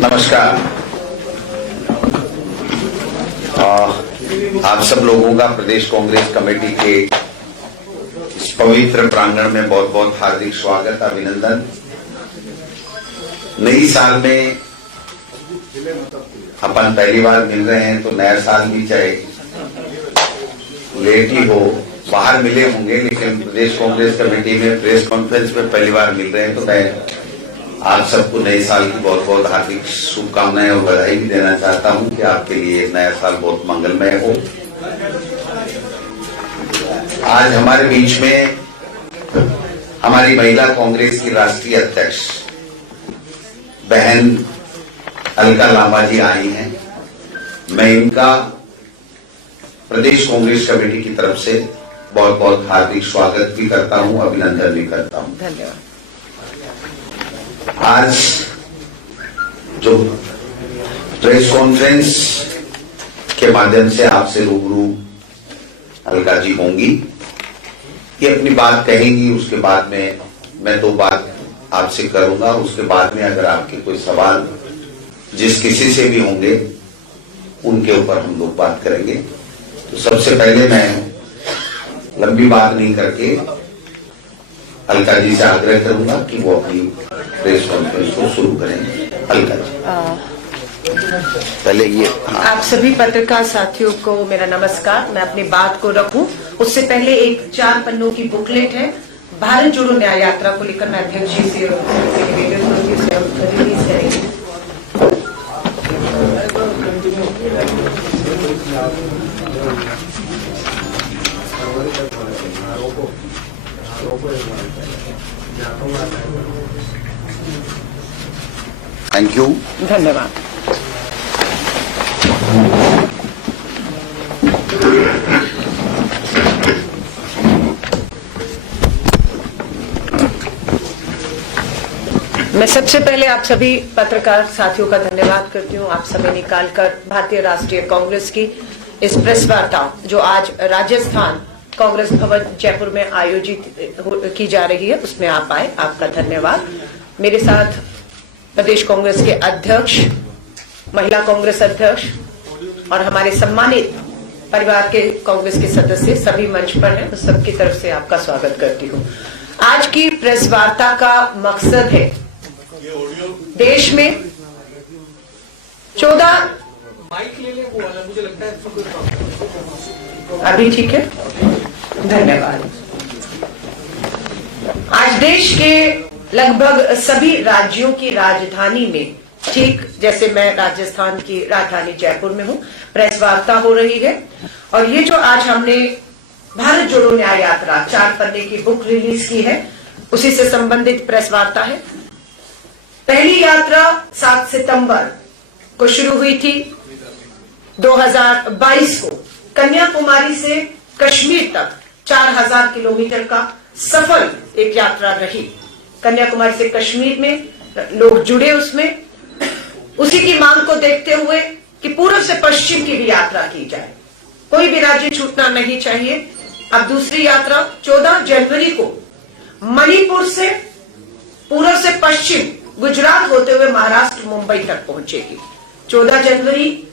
नमस्कार। आप सब लोगों का प्रदेश कांग्रेस कमेटी के इस पवित्र प्रांगण में बहुत बहुत हार्दिक स्वागत, अभिनंदन। नई साल में अपन पहली बार मिल रहे हैं, तो नया साल भी चाहे लेट ही हो, बाहर मिले होंगे, लेकिन प्रदेश कांग्रेस कमेटी में प्रेस कॉन्फ्रेंस में पहली बार मिल रहे हैं, तो मैं आप सबको नए साल की बहुत बहुत हार्दिक शुभकामनाएं और बधाई भी देना चाहता हूं कि आपके लिए नया साल बहुत मंगलमय हो। आज हमारे बीच में हमारी महिला कांग्रेस की राष्ट्रीय अध्यक्ष बहन अलका लांबा जी आई हैं। मैं इनका प्रदेश कांग्रेस कमेटी की तरफ से बहुत बहुत हार्दिक स्वागत भी करता हूं, अभिनंदन भी करता हूं। धन्यवाद। आज जो प्रेस कॉन्फ्रेंस के माध्यम से आपसे रूबरू अलका जी होंगी, ये अपनी बात कहेंगी, उसके बाद में मैं दो बात आपसे करूंगा। उसके बाद में अगर आपके कोई सवाल जिस किसी से भी होंगे उनके ऊपर हम लोग बात करेंगे। तो सबसे पहले मैं लंबी बात नहीं करके अलका जी से आग्रह करूंगा कि वो अपनी प्रेस कॉन्फ्रेंस को शुरू करें। अलका जी पहले ये आप सभी पत्रकार साथियों को मेरा नमस्कार। मैं अपनी बात को रखूं उससे पहले एक 4 पन्नों की बुकलेट है, भारत जोड़ो न्याय यात्रा को लेकर मैं अध्यक्ष जी से रिलीज करेंगे। थैंक यू, धन्यवाद। मैं सबसे पहले आप सभी पत्रकार साथियों का धन्यवाद करती हूँ। आप समय निकालकर भारतीय राष्ट्रीय कांग्रेस की इस प्रेस वार्ता जो आज राजस्थान कांग्रेस भवन जयपुर में आयोजित की जा रही है उसमें आप आए, आपका धन्यवाद। मेरे साथ प्रदेश कांग्रेस के अध्यक्ष, महिला कांग्रेस अध्यक्ष और हमारे सम्मानित परिवार के कांग्रेस के सदस्य सभी मंच पर हैं, तो सबकी तरफ से आपका स्वागत करती हूँ। आज की प्रेस वार्ता का मकसद है देश में 14 अभी ठीक है, धन्यवाद। आज देश के लगभग सभी राज्यों की राजधानी में, ठीक जैसे मैं राजस्थान की राजधानी जयपुर में हूं, प्रेस वार्ता हो रही है। और ये जो आज हमने भारत जोड़ो न्याय यात्रा 4 पन्ने की बुक रिलीज की है, उसी से संबंधित प्रेस वार्ता है। पहली यात्रा 7 सितंबर को शुरू हुई थी 2022 को, कन्याकुमारी से कश्मीर तक 4000 किलोमीटर का सफल एक यात्रा रही। कन्याकुमारी से कश्मीर में लोग जुड़े उसमें, उसी की मांग को देखते हुए कि पूर्व से पश्चिम की भी यात्रा की जाए, कोई भी राज्य छूटना नहीं चाहिए। अब दूसरी यात्रा 14 जनवरी को मणिपुर से पूर्व से पश्चिम गुजरात होते हुए महाराष्ट्र मुंबई तक पहुंचेगी। 14 जनवरी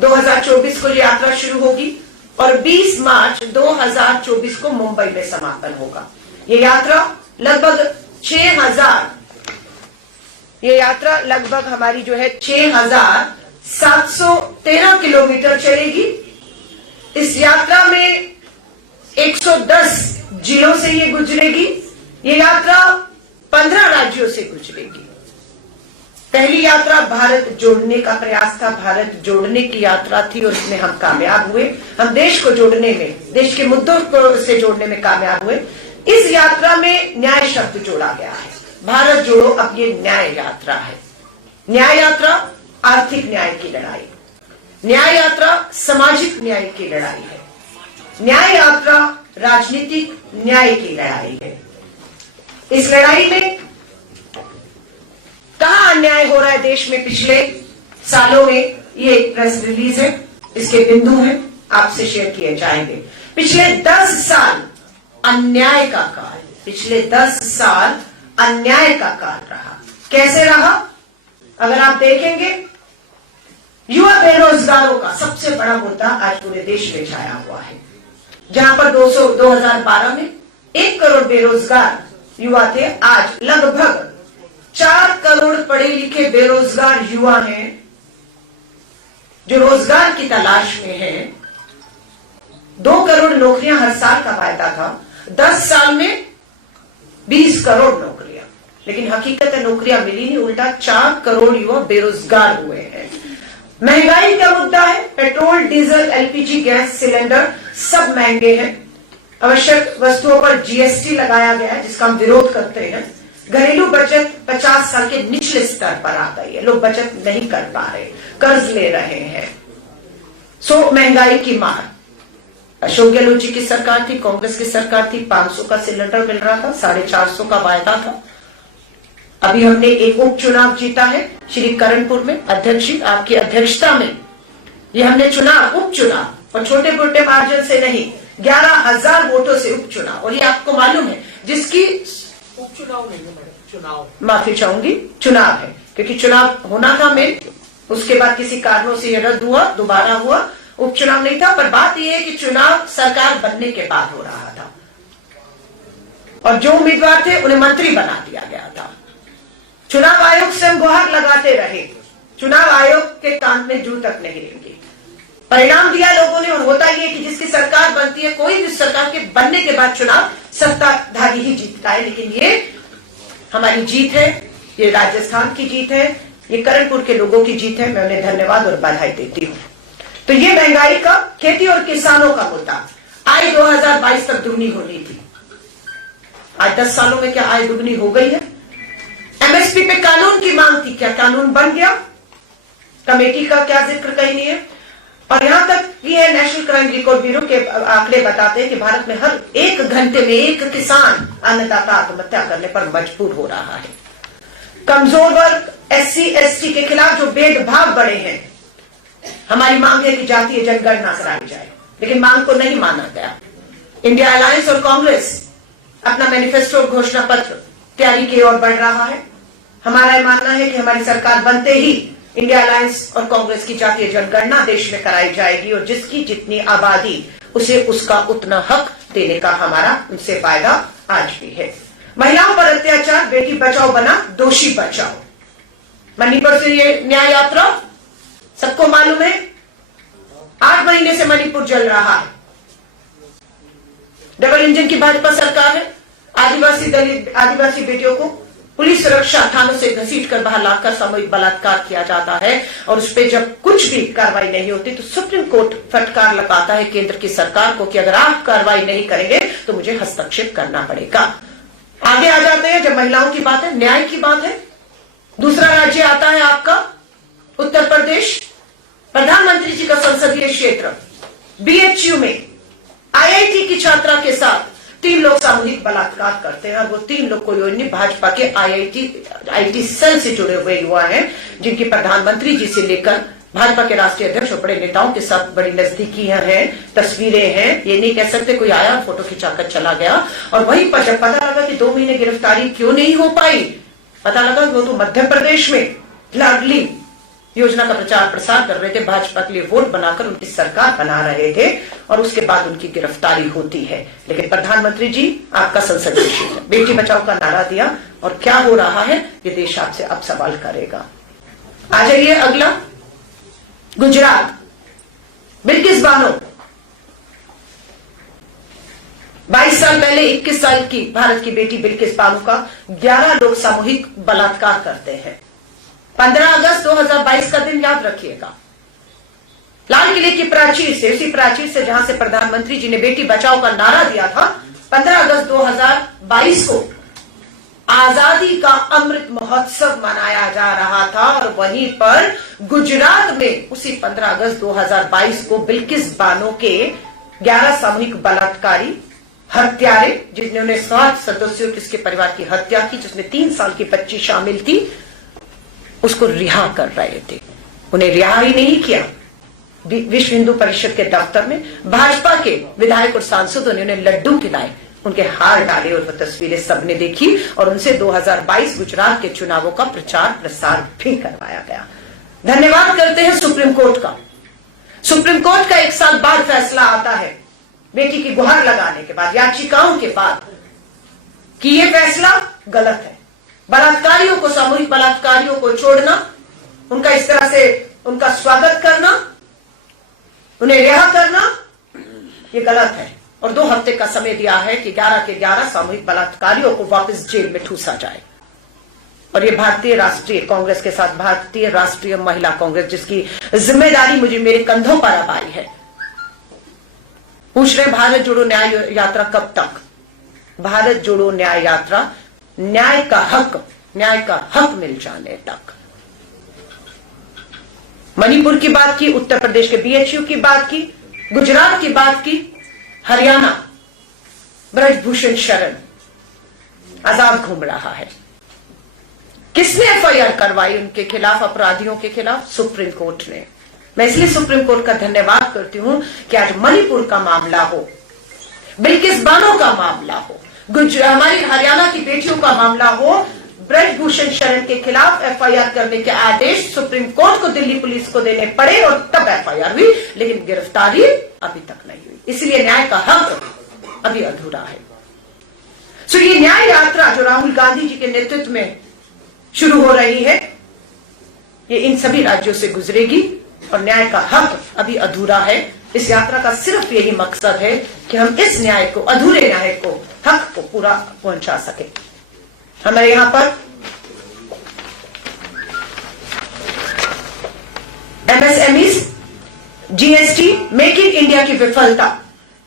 2024 को यात्रा शुरू होगी और 20 मार्च 2024 को मुंबई में समापन होगा। ये यात्रा लगभग हमारी जो है 6713 किलोमीटर चलेगी। इस यात्रा में 110 जिलों से ये गुजरेगी। ये यात्रा 15 राज्यों से गुजरेगी। पहली यात्रा भारत जोड़ने का प्रयास था, भारत जोड़ने की यात्रा थी और उसमें हम कामयाब हुए। हम देश को जोड़ने में, देश के मुद्दों को से जोड़ने में कामयाब हुए। इस यात्रा में न्याय शब्द जोड़ा गया है। भारत जोड़ो अब ये न्याय यात्रा है। न्याय यात्रा आर्थिक न्याय की लड़ाई, न्याय यात्रा सामाजिक न्याय की लड़ाई है, न्याय यात्रा राजनीतिक न्याय की लड़ाई है। इस लड़ाई में कहां अन्याय हो रहा है देश में पिछले सालों में, ये एक प्रेस रिलीज है, इसके बिंदु हैं, आपसे शेयर किए जाएंगे। पिछले 10 साल अन्याय का काल, पिछले 10 साल अन्याय का काल रहा। कैसे रहा? अगर आप देखेंगे, युवा बेरोजगारों का सबसे बड़ा मुद्दा आज पूरे देश में छाया हुआ है। जहां पर 2012 में 1 करोड़ बेरोजगार युवा थे, आज लगभग 4 करोड़ पढ़े लिखे बेरोजगार युवा हैं जो रोजगार की तलाश में हैं। 2 करोड़ नौकरियां हर साल का वायदा था, 10 साल में 20 करोड़ नौकरियां, लेकिन हकीकत है नौकरियां मिली नहीं, उल्टा 4 करोड़ युवा बेरोजगार हुए हैं। महंगाई का मुद्दा है, petrol, diesel, LPG gas cylinder सब महंगे हैं। आवश्यक वस्तुओं पर जीएसटी लगाया गया है, जिसका हम विरोध करते हैं। घरेलू बचत 50 साल के निचले स्तर पर आ गई है, लोग बचत नहीं कर पा रहे, कर्ज ले रहे हैं। महंगाई की मार। अशोक गहलोत जी की सरकार थी, कांग्रेस की सरकार थी, 500 का सिलेंडर मिल रहा था, 450 का वायदा था। अभी हमने एक उपचुनाव जीता है श्री करणपुर में, अध्यक्ष जी आपकी अध्यक्षता में ये हमने चुनाव, उपचुनाव, और छोटे मोटे मार्जिन से नहीं, 11,000 वोटों से उपचुनाव। और ये आपको मालूम है, जिसकी उपचुनाव नहीं है मैडम, चुनाव, माफी चाहूंगी, चुनाव है, क्योंकि चुनाव होना था मेन, उसके बाद किसी कारणों से यह रद्द हुआ, दोबारा हुआ, उपचुनाव नहीं था। पर बात यह है कि चुनाव सरकार बनने के बाद हो रहा था और जो उम्मीदवार थे उन्हें मंत्री बना दिया गया था। चुनाव आयोग से हम गुहार लगाते रहे, चुनाव आयोग के कान में जू तक नहीं लेंगे। परिणाम दिया लोगों ने, और होता यह कि जिसकी सरकार बनती है, कोई भी सरकार के बनने के बाद चुनाव सत्ताधारी ही जीतता है। लेकिन ये हमारी जीत है, ये राजस्थान की जीत है, ये करणपुर के लोगों की जीत है। मैं उन्हें धन्यवाद और बधाई देती हूं। तो ये महंगाई का, खेती और किसानों का मुद्दा, आय 2022 तक दुगनी होनी थी, आज 10 सालों में क्या आय दुगनी हो गई है? एमएसपी पे कानून की मांग थी, क्या कानून बन गया? कमेटी का क्या जिक्र कहीं नहीं है। और यहां तक ये है, नेशनल क्राइम रिकॉर्ड ब्यूरो के आंकड़े बताते हैं कि भारत में हर 1 घंटे में 1 किसान अन्नदाता आत्महत्या करने पर मजबूर हो रहा है। कमजोर वर्ग, एससी एसटी के खिलाफ जो भेदभाव बढ़े हैं, हमारी मांग है कि जातीय जनगणना कराई जाए, लेकिन मांग को नहीं माना गया। इंडिया अलायंस और कांग्रेस अपना मैनिफेस्टो घोषणा पत्र तैयारी की ओर बढ़ रहा है। हमारा यह मानना है कि हमारी सरकार बनते ही इंडिया अलायंस और कांग्रेस की जातीय जनगणना देश में कराई जाएगी और जिसकी जितनी आबादी, उसे उसका उतना हक देने का हमारा उनसे वायदा आज भी है। महिलाओं पर अत्याचार, बेटी बचाओ बना दोषी बचाओ। मणिपुर से ये न्याय यात्रा सबको मालूम है, 8 महीने से मणिपुर जल रहा है। डबल इंजन की भाजपा सरकार है। आदिवासी दलित आदिवासी बेटियों को पुलिस सुरक्षा थानों से घसीट कर बाहर लाकर सामूहिक बलात्कार किया जाता है और उस पर जब कुछ भी कार्रवाई नहीं होती तो सुप्रीम कोर्ट फटकार लगाता है केंद्र की सरकार को कि अगर आप कार्रवाई नहीं करेंगे तो मुझे हस्तक्षेप करना पड़ेगा। आगे आ जाते हैं, जब महिलाओं की बात है, न्याय की बात है, दूसरा राज्य आता है आपका उत्तर प्रदेश। प्रधानमंत्री जी का संसदीय क्षेत्र बीएचयू में आईआईटी की छात्रा के साथ 3 लोग सामूहिक बलात्कार करते हैं। वो 3 लोग कोई भाजपा के आईआईटी सेल से जुड़े हुए युवा हैं, जिनकी प्रधानमंत्री जी से लेकर भाजपा के राष्ट्रीय अध्यक्ष और बड़े नेताओं के साथ बड़ी नजदीकियां हैं, तस्वीरें हैं। ये नहीं कह सकते कोई आया फोटो खिंचाकर चला गया। और वहीं पर जब पता लगा कि 2 महीने गिरफ्तारी क्यों नहीं हो पाई, पता लगा कि वो तो मध्य प्रदेश में लाडली योजना का प्रचार प्रसार कर रहे थे, भाजपा के लिए वोट बनाकर उनकी सरकार बना रहे थे और उसके बाद उनकी गिरफ्तारी होती है। लेकिन प्रधानमंत्री जी आपका संसदीय क्षेत्र बेटी बचाओ का नारा दिया और क्या हो रहा है ये देश आपसे अब सवाल करेगा। आ जाइए अगला, गुजरात। बिल्किस बानो 22 साल पहले 21 साल की भारत की बेटी बिल्किस बानो का 11 लोग सामूहिक बलात्कार करते हैं। 15 अगस्त 2022 का दिन याद रखिएगा। लाल किले की प्राचीर से, उसी प्राचीर से जहां से प्रधानमंत्री जी ने बेटी बचाओ का नारा दिया था, 15 अगस्त 2022 को आजादी का अमृत महोत्सव मनाया जा रहा था। और वहीं पर गुजरात में उसी 15 अगस्त 2022 को बिल्किस बानो के 11 सामूहिक बलात्कारी हत्यारे, जिन्होंने 7 सदस्यों की उसके परिवार की हत्या की, जिसमें 3 साल की बच्ची शामिल थी, उसको रिहा कर रहे थे। उन्हें रिहा ही नहीं किया। विश्व हिंदू परिषद के दफ्तर में भाजपा के विधायक और सांसदों ने उन्हें लड्डू खिलाए उनके हार डाले और वो तस्वीरें सबने देखी और उनसे 2022 गुजरात के चुनावों का प्रचार प्रसार भी करवाया गया। धन्यवाद करते हैं सुप्रीम कोर्ट का। सुप्रीम कोर्ट का 1 साल बाद फैसला आता है बेटी की गुहार लगाने के बाद, याचिकाओं के बाद, कि यह फैसला गलत है। बलात्कारियों को, सामूहिक बलात्कारियों को छोड़ना, उनका इस तरह से उनका स्वागत करना, उन्हें रिहा करना, यह गलत है। और 2 हफ्ते का समय दिया है कि 11 के 11 सामूहिक बलात्कारियों को वापस जेल में ठूसा जाए। और ये भारतीय राष्ट्रीय कांग्रेस के साथ भारतीय राष्ट्रीय महिला कांग्रेस, जिसकी जिम्मेदारी मुझे मेरे कंधों पर अब आई है, पूछ रहे भारत जोड़ो न्याय यात्रा कब तक? भारत जोड़ो न्याय यात्रा न्याय का हक मिल जाने तक। मणिपुर की बात की, उत्तर प्रदेश के बीएचयू की बात की, गुजरात की बात की, हरियाणा ब्रजभूषण शरण आजाद घूम रहा है। किसने एफआईआर करवाई उनके खिलाफ, अपराधियों के खिलाफ? सुप्रीम कोर्ट ने। मैं इसलिए सुप्रीम कोर्ट का धन्यवाद करती हूं कि आज मणिपुर का मामला हो, बिल्किस बानो का मामला हो, हमारी हरियाणा की बेटियों का मामला हो, ब्रजभूषण शरण के खिलाफ एफआईआर करने के आदेश सुप्रीम कोर्ट को दिल्ली पुलिस को देने पड़े और तब एफआईआर हुई, लेकिन गिरफ्तारी अभी तक नहीं हुई। इसलिए न्याय का हक अभी अधूरा है। सो ये न्याय यात्रा जो राहुल गांधी जी के नेतृत्व में शुरू हो रही है, ये इन सभी राज्यों से गुजरेगी और न्याय का हक अभी अधूरा है। इस यात्रा का सिर्फ यही मकसद है कि हम इस न्याय को, अधूरे न्याय को, हक को पूरा पहुंचा सके। हमारे यहां पर MSMEs, GST, make in India की विफलता,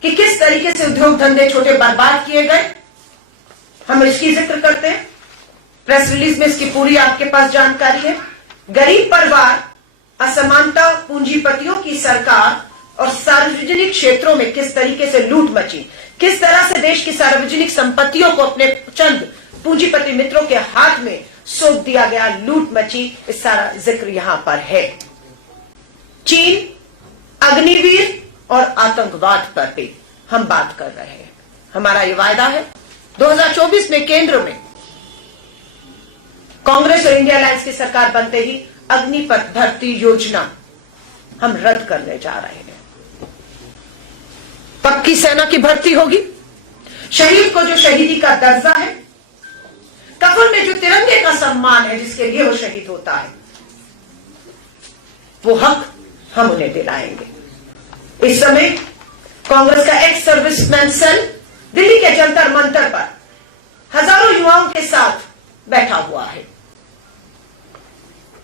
कि किस तरीके से उद्योग धंधे छोटे बर्बाद किए गए, हम इसकी जिक्र करते हैं। प्रेस रिलीज में इसकी पूरी आपके पास जानकारी है। गरीब परिवार, असमानता, पूंजीपतियों की सरकार और सार्वजनिक क्षेत्रों में किस तरीके से लूट मची, किस तरह से देश की सार्वजनिक संपत्तियों को अपने चंद पूंजीपति मित्रों के हाथ में सौंप दिया गया, लूट मची, इस सारा जिक्र यहां पर है। चीन, अग्निवीर और आतंकवाद पर भी हम बात कर रहे हैं। हमारा ये वायदा है 2024 में केंद्र में कांग्रेस और इंडिया अलायंस की सरकार बनते ही अग्निपथ भर्ती योजना हम रद्द करने जा रहे हैं। पक्की सेना की भर्ती होगी, शहीद को जो शहीदी का दर्जा है, कफन में जो तिरंगे का सम्मान है जिसके लिए वो शहीद होता है, वो हक हम उन्हें दिलाएंगे। इस समय कांग्रेस का एक्स सर्विसमैन सेल दिल्ली के जंतर मंतर पर हजारों युवाओं के साथ बैठा हुआ है।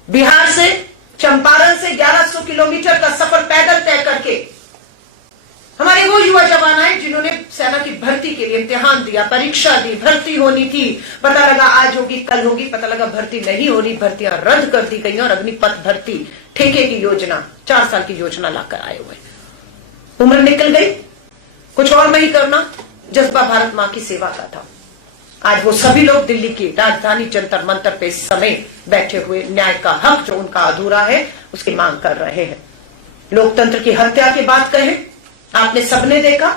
बिहार से, चंपारण से 1100 किलोमीटर का सफर पैदल तय करके हमारे वो युवा जवान आए जिन्होंने सेना की भर्ती के लिए इम्तिहान दिया, परीक्षा दी, भर्ती होनी थी, पता लगा आज होगी कल होगी, पता लगा भर्ती नहीं होनी, भर्तियां रद्द कर दी गई और अग्निपथ भर्ती ठेके की योजना, 4 साल की योजना लाकर आए हुए। उम्र निकल गई, कुछ और नहीं करना, जज्बा भारत मां की सेवा का था। आज वो सभी लोग दिल्ली की राजधानी जंतर मंतर पे इस समय बैठे हुए न्याय का हक जो उनका अधूरा है उसकी मांग कर रहे हैं। लोकतंत्र की हत्या की बात कहें, आपने सबने देखा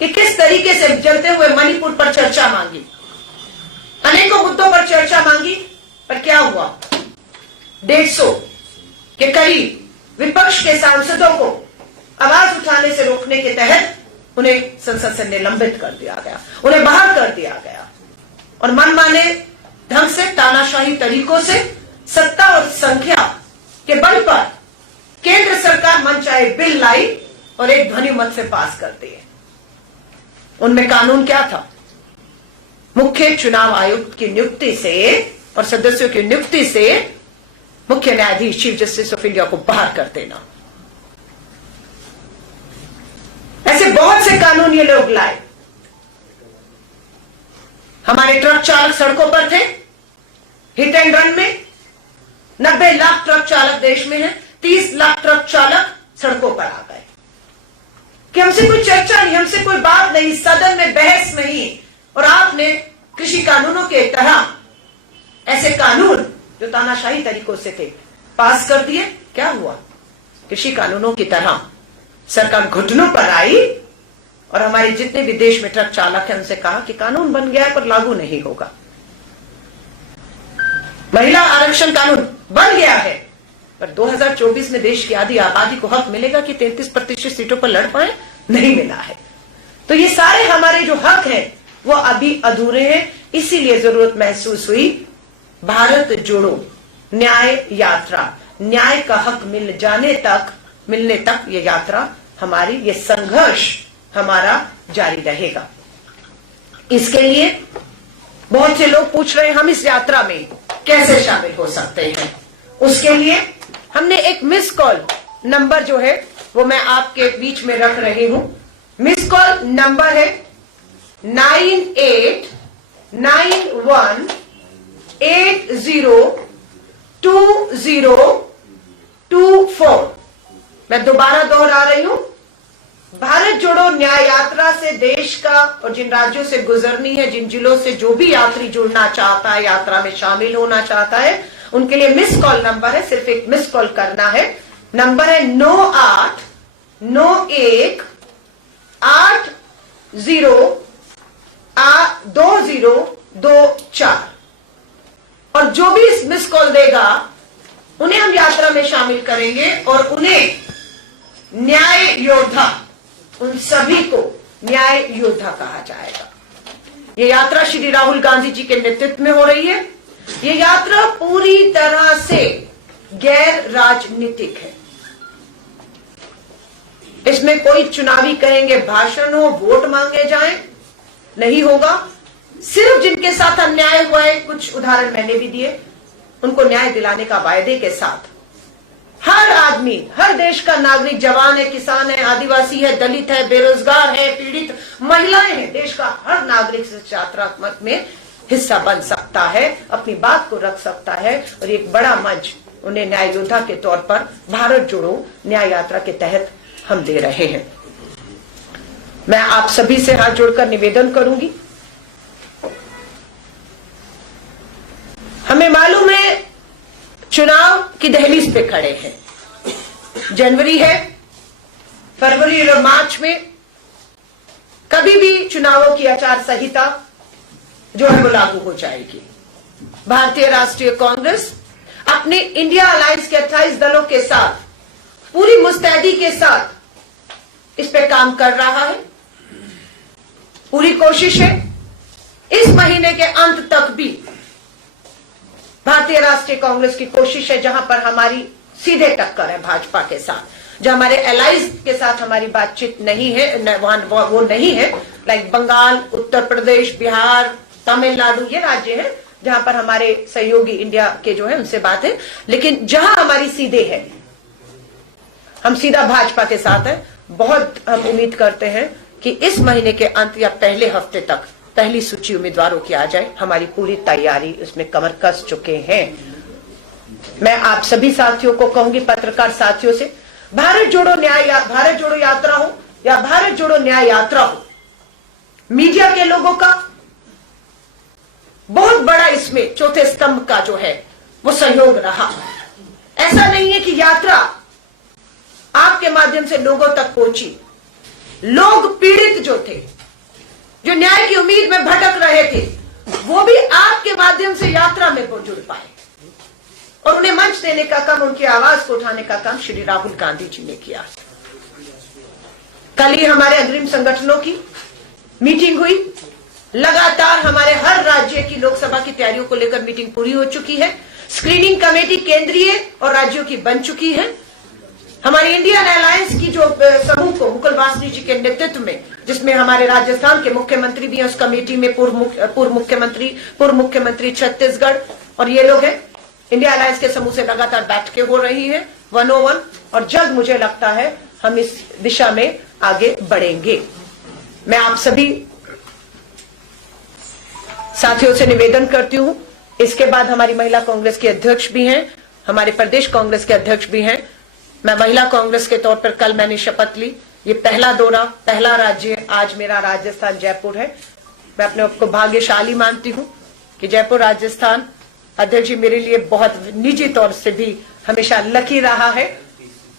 कि किस तरीके से जलते हुए मणिपुर पर चर्चा मांगी, अनेकों मुद्दों पर चर्चा मांगी, पर क्या हुआ? 150 के करीब विपक्ष के सांसदों को आवाज उठाने से रोकने के तहत उन्हें संसद से निलंबित कर दिया गया, उन्हें बाहर कर दिया गया और मनमाने ढंग से, तानाशाही तरीकों से, सत्ता और संख्या के बल पर केंद्र सरकार मनचाहे बिल लाई और एक ध्वनि मत से पास कर दिए। उनमें कानून क्या था? मुख्य चुनाव आयुक्त की नियुक्ति से और सदस्यों की नियुक्ति से मुख्य न्यायाधीश चीफ जस्टिस ऑफ इंडिया को बाहर कर देना। ऐसे बहुत से कानून ये लोग लाए। हमारे ट्रक चालक सड़कों पर थे, हिट एंड रन में 90 लाख ट्रक चालक देश में हैं, 30 लाख ट्रक चालक सड़कों पर आ गए कि हमसे कोई चर्चा नहीं, हमसे कोई बात नहीं, सदन में बहस नहीं, और आपने कृषि कानूनों के तरह ऐसे कानून जो तानाशाही तरीकों से थे पास कर दिए। क्या हुआ? कृषि कानूनों की तरह सरकार घुटनों पर आई और हमारे जितने भी देश में ट्रक चालक हैं उनसे कहा कि कानून बन गया है पर लागू नहीं होगा। महिला आरक्षण कानून बन गया है पर 2024 में देश की आधी आबादी को हक मिलेगा कि 33% सीटों पर लड़ पाए? नहीं मिला है। तो ये सारे हमारे जो हक हैं वो अभी अधूरे हैं। इसीलिए जरूरत महसूस हुई भारत जोड़ो न्याय यात्रा, न्याय का हक मिलने तक ये यात्रा हमारी, ये संघर्ष हमारा जारी रहेगा। इसके लिए बहुत से लोग पूछ रहे हैं हम इस यात्रा में कैसे शामिल हो सकते हैं। उसके लिए हमने एक मिस कॉल नंबर जो है वो मैं आपके बीच में रख रही हूं। मिस कॉल नंबर है 9891802024। मैं दोबारा दोहरा रही हूं, भारत जोड़ो न्याय यात्रा से देश का और जिन राज्यों से गुजरनी है, जिन जिलों से जो भी यात्री जुड़ना चाहता है, यात्रा में शामिल होना चाहता है, उनके लिए मिस कॉल नंबर है। सिर्फ एक मिस कॉल करना है। नंबर है 9891802024 और जो भी इस मिस कॉल देगा उन्हें हम यात्रा में शामिल करेंगे और उन्हें न्याय योद्धा, उन सभी को न्याय योद्धा कहा जाएगा। ये यात्रा श्री राहुल गांधी जी के नेतृत्व में हो रही है। ये यात्रा पूरी तरह से गैर राजनीतिक है। इसमें कोई चुनावी कहेंगे भाषण हो, वोट मांगे जाएं, नहीं होगा। सिर्फ जिनके साथ अन्याय हुआ है, कुछ उदाहरण मैंने भी दिए, उनको न्याय दिलाने का वायदे के साथ हर आदमी, हर देश का नागरिक, जवान है, किसान है, आदिवासी है, दलित है, बेरोजगार है, पीड़ित महिलाएं हैं, देश का हर नागरिक इस यात्रा में हिस्सा बन सकता है, अपनी बात को रख सकता है और एक बड़ा मंच उन्हें न्याय योद्धा के तौर पर भारत जोड़ो न्याय यात्रा के तहत हम दे रहे हैं। मैं आप सभी से हाथ जोड़कर निवेदन करूंगी, हमें मालूम है चुनाव की दहलीज पे खड़े हैं। जनवरी है, फरवरी और मार्च में कभी भी चुनावों की आचार संहिता जो है वो लागू हो जाएगी। भारतीय राष्ट्रीय कांग्रेस अपने इंडिया अलायंस के 28 दलों के साथ पूरी मुस्तैदी के साथ इस पे काम कर रहा है। पूरी कोशिश है इस महीने के अंत तक भी भारतीय राष्ट्रीय कांग्रेस की कोशिश है, जहां पर हमारी सीधे टक्कर है भाजपा के साथ, जो हमारे एलाइज के साथ हमारी बातचीत नहीं है, वो नहीं है, लाइक बंगाल, उत्तर प्रदेश, बिहार, तमिलनाडु, ये राज्य हैं जहां पर हमारे सहयोगी इंडिया के जो है उनसे बात है। लेकिन जहां हमारी सीधे है, हम सीधा भाजपा के साथ है। बहुत हम उम्मीद करते हैं कि इस महीने के अंत या पहले हफ्ते तक पहली सूची उम्मीदवारों की आ जाए। हमारी पूरी तैयारी उसमें कमर कस चुके हैं। मैं आप सभी साथियों को कहूंगी, पत्रकार साथियों से, भारत जोड़ो यात्रा हो या भारत जोड़ो न्याय यात्रा हो, मीडिया के लोगों का बहुत बड़ा इसमें चौथे स्तंभ का जो है वो सहयोग रहा। ऐसा नहीं है कि यात्रा आपके माध्यम से लोगों तक पहुंची। लोग पीड़ित जो थे, जो न्याय की उम्मीद में भटक रहे थे, वो भी आपके माध्यम से यात्रा में जुड़ पाए और उन्हें मंच देने का काम, उनकी आवाज को उठाने का काम श्री राहुल गांधी जी ने किया। कल ही हमारे अग्रिम संगठनों की मीटिंग हुई। लगातार हमारे हर राज्य की लोकसभा की तैयारियों को लेकर मीटिंग पूरी हो चुकी है। स्क्रीनिंग कमेटी केंद्रीय और राज्यों की बन चुकी है। हमारी इंडियन अलायंस की जो समूह को मुकुल वासनिक जी के नेतृत्व में, जिसमें हमारे राजस्थान के मुख्यमंत्री भी हैं उस कमेटी में, पूर्व मुख्यमंत्री छत्तीसगढ़, और ये लोग हैं इंडिया अलायंस के समूह से लगातार बैठकें हो रही हैं 101, और जल्द मुझे लगता है हम इस दिशा में आगे बढ़ेंगे। मैं आप सभी साथियों से निवेदन करती हूं। इसके बाद हमारी महिला कांग्रेस के अध्यक्ष भी हैं, हमारे प्रदेश कांग्रेस के अध्यक्ष भी हैं। मैं महिला कांग्रेस के तौर पर कल मैंने शपथ ली। ये पहला दौरा, पहला राज्य आज मेरा राजस्थान जयपुर है। मैं अपने आप को भाग्यशाली मानती हूं कि जयपुर राजस्थान अध्यक्ष जी मेरे लिए बहुत निजी तौर से भी हमेशा लकी रहा है।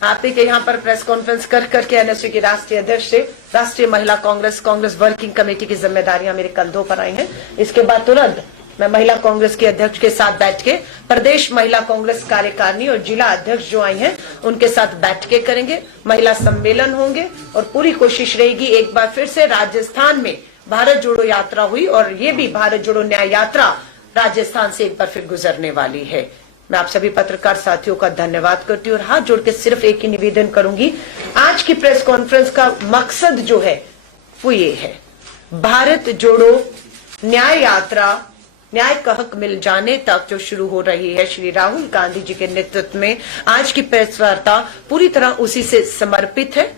आप ही के यहाँ पर प्रेस कॉन्फ्रेंस कर करके एनएसयू की राष्ट्रीय अध्यक्ष से राष्ट्रीय महिला कांग्रेस वर्किंग कमेटी की जिम्मेदारियां मेरे कंधों पर आई हैं। इसके बाद तुरंत मैं महिला कांग्रेस के अध्यक्ष के साथ बैठ के प्रदेश महिला कांग्रेस कार्यकारिणी और जिला अध्यक्ष जो आई हैं उनके साथ बैठ के करेंगे, महिला सम्मेलन होंगे और पूरी कोशिश रहेगी। एक बार फिर से राजस्थान में भारत जोड़ो यात्रा हुई और ये भी भारत जोड़ो न्याय यात्रा राजस्थान से एक बार फिर गुजरने वाली है। मैं आप सभी पत्रकार साथियों का धन्यवाद करती हूँ और हाथ जोड़ के सिर्फ एक ही निवेदन करूंगी, आज की प्रेस कॉन्फ्रेंस का मकसद जो है वो ये है, भारत जोड़ो न्याय यात्रा न्याय का हक मिल जाने तक जो शुरू हो रही है श्री राहुल गांधी जी के नेतृत्व में, आज की प्रेस वार्ता पूरी तरह उसी से समर्पित है।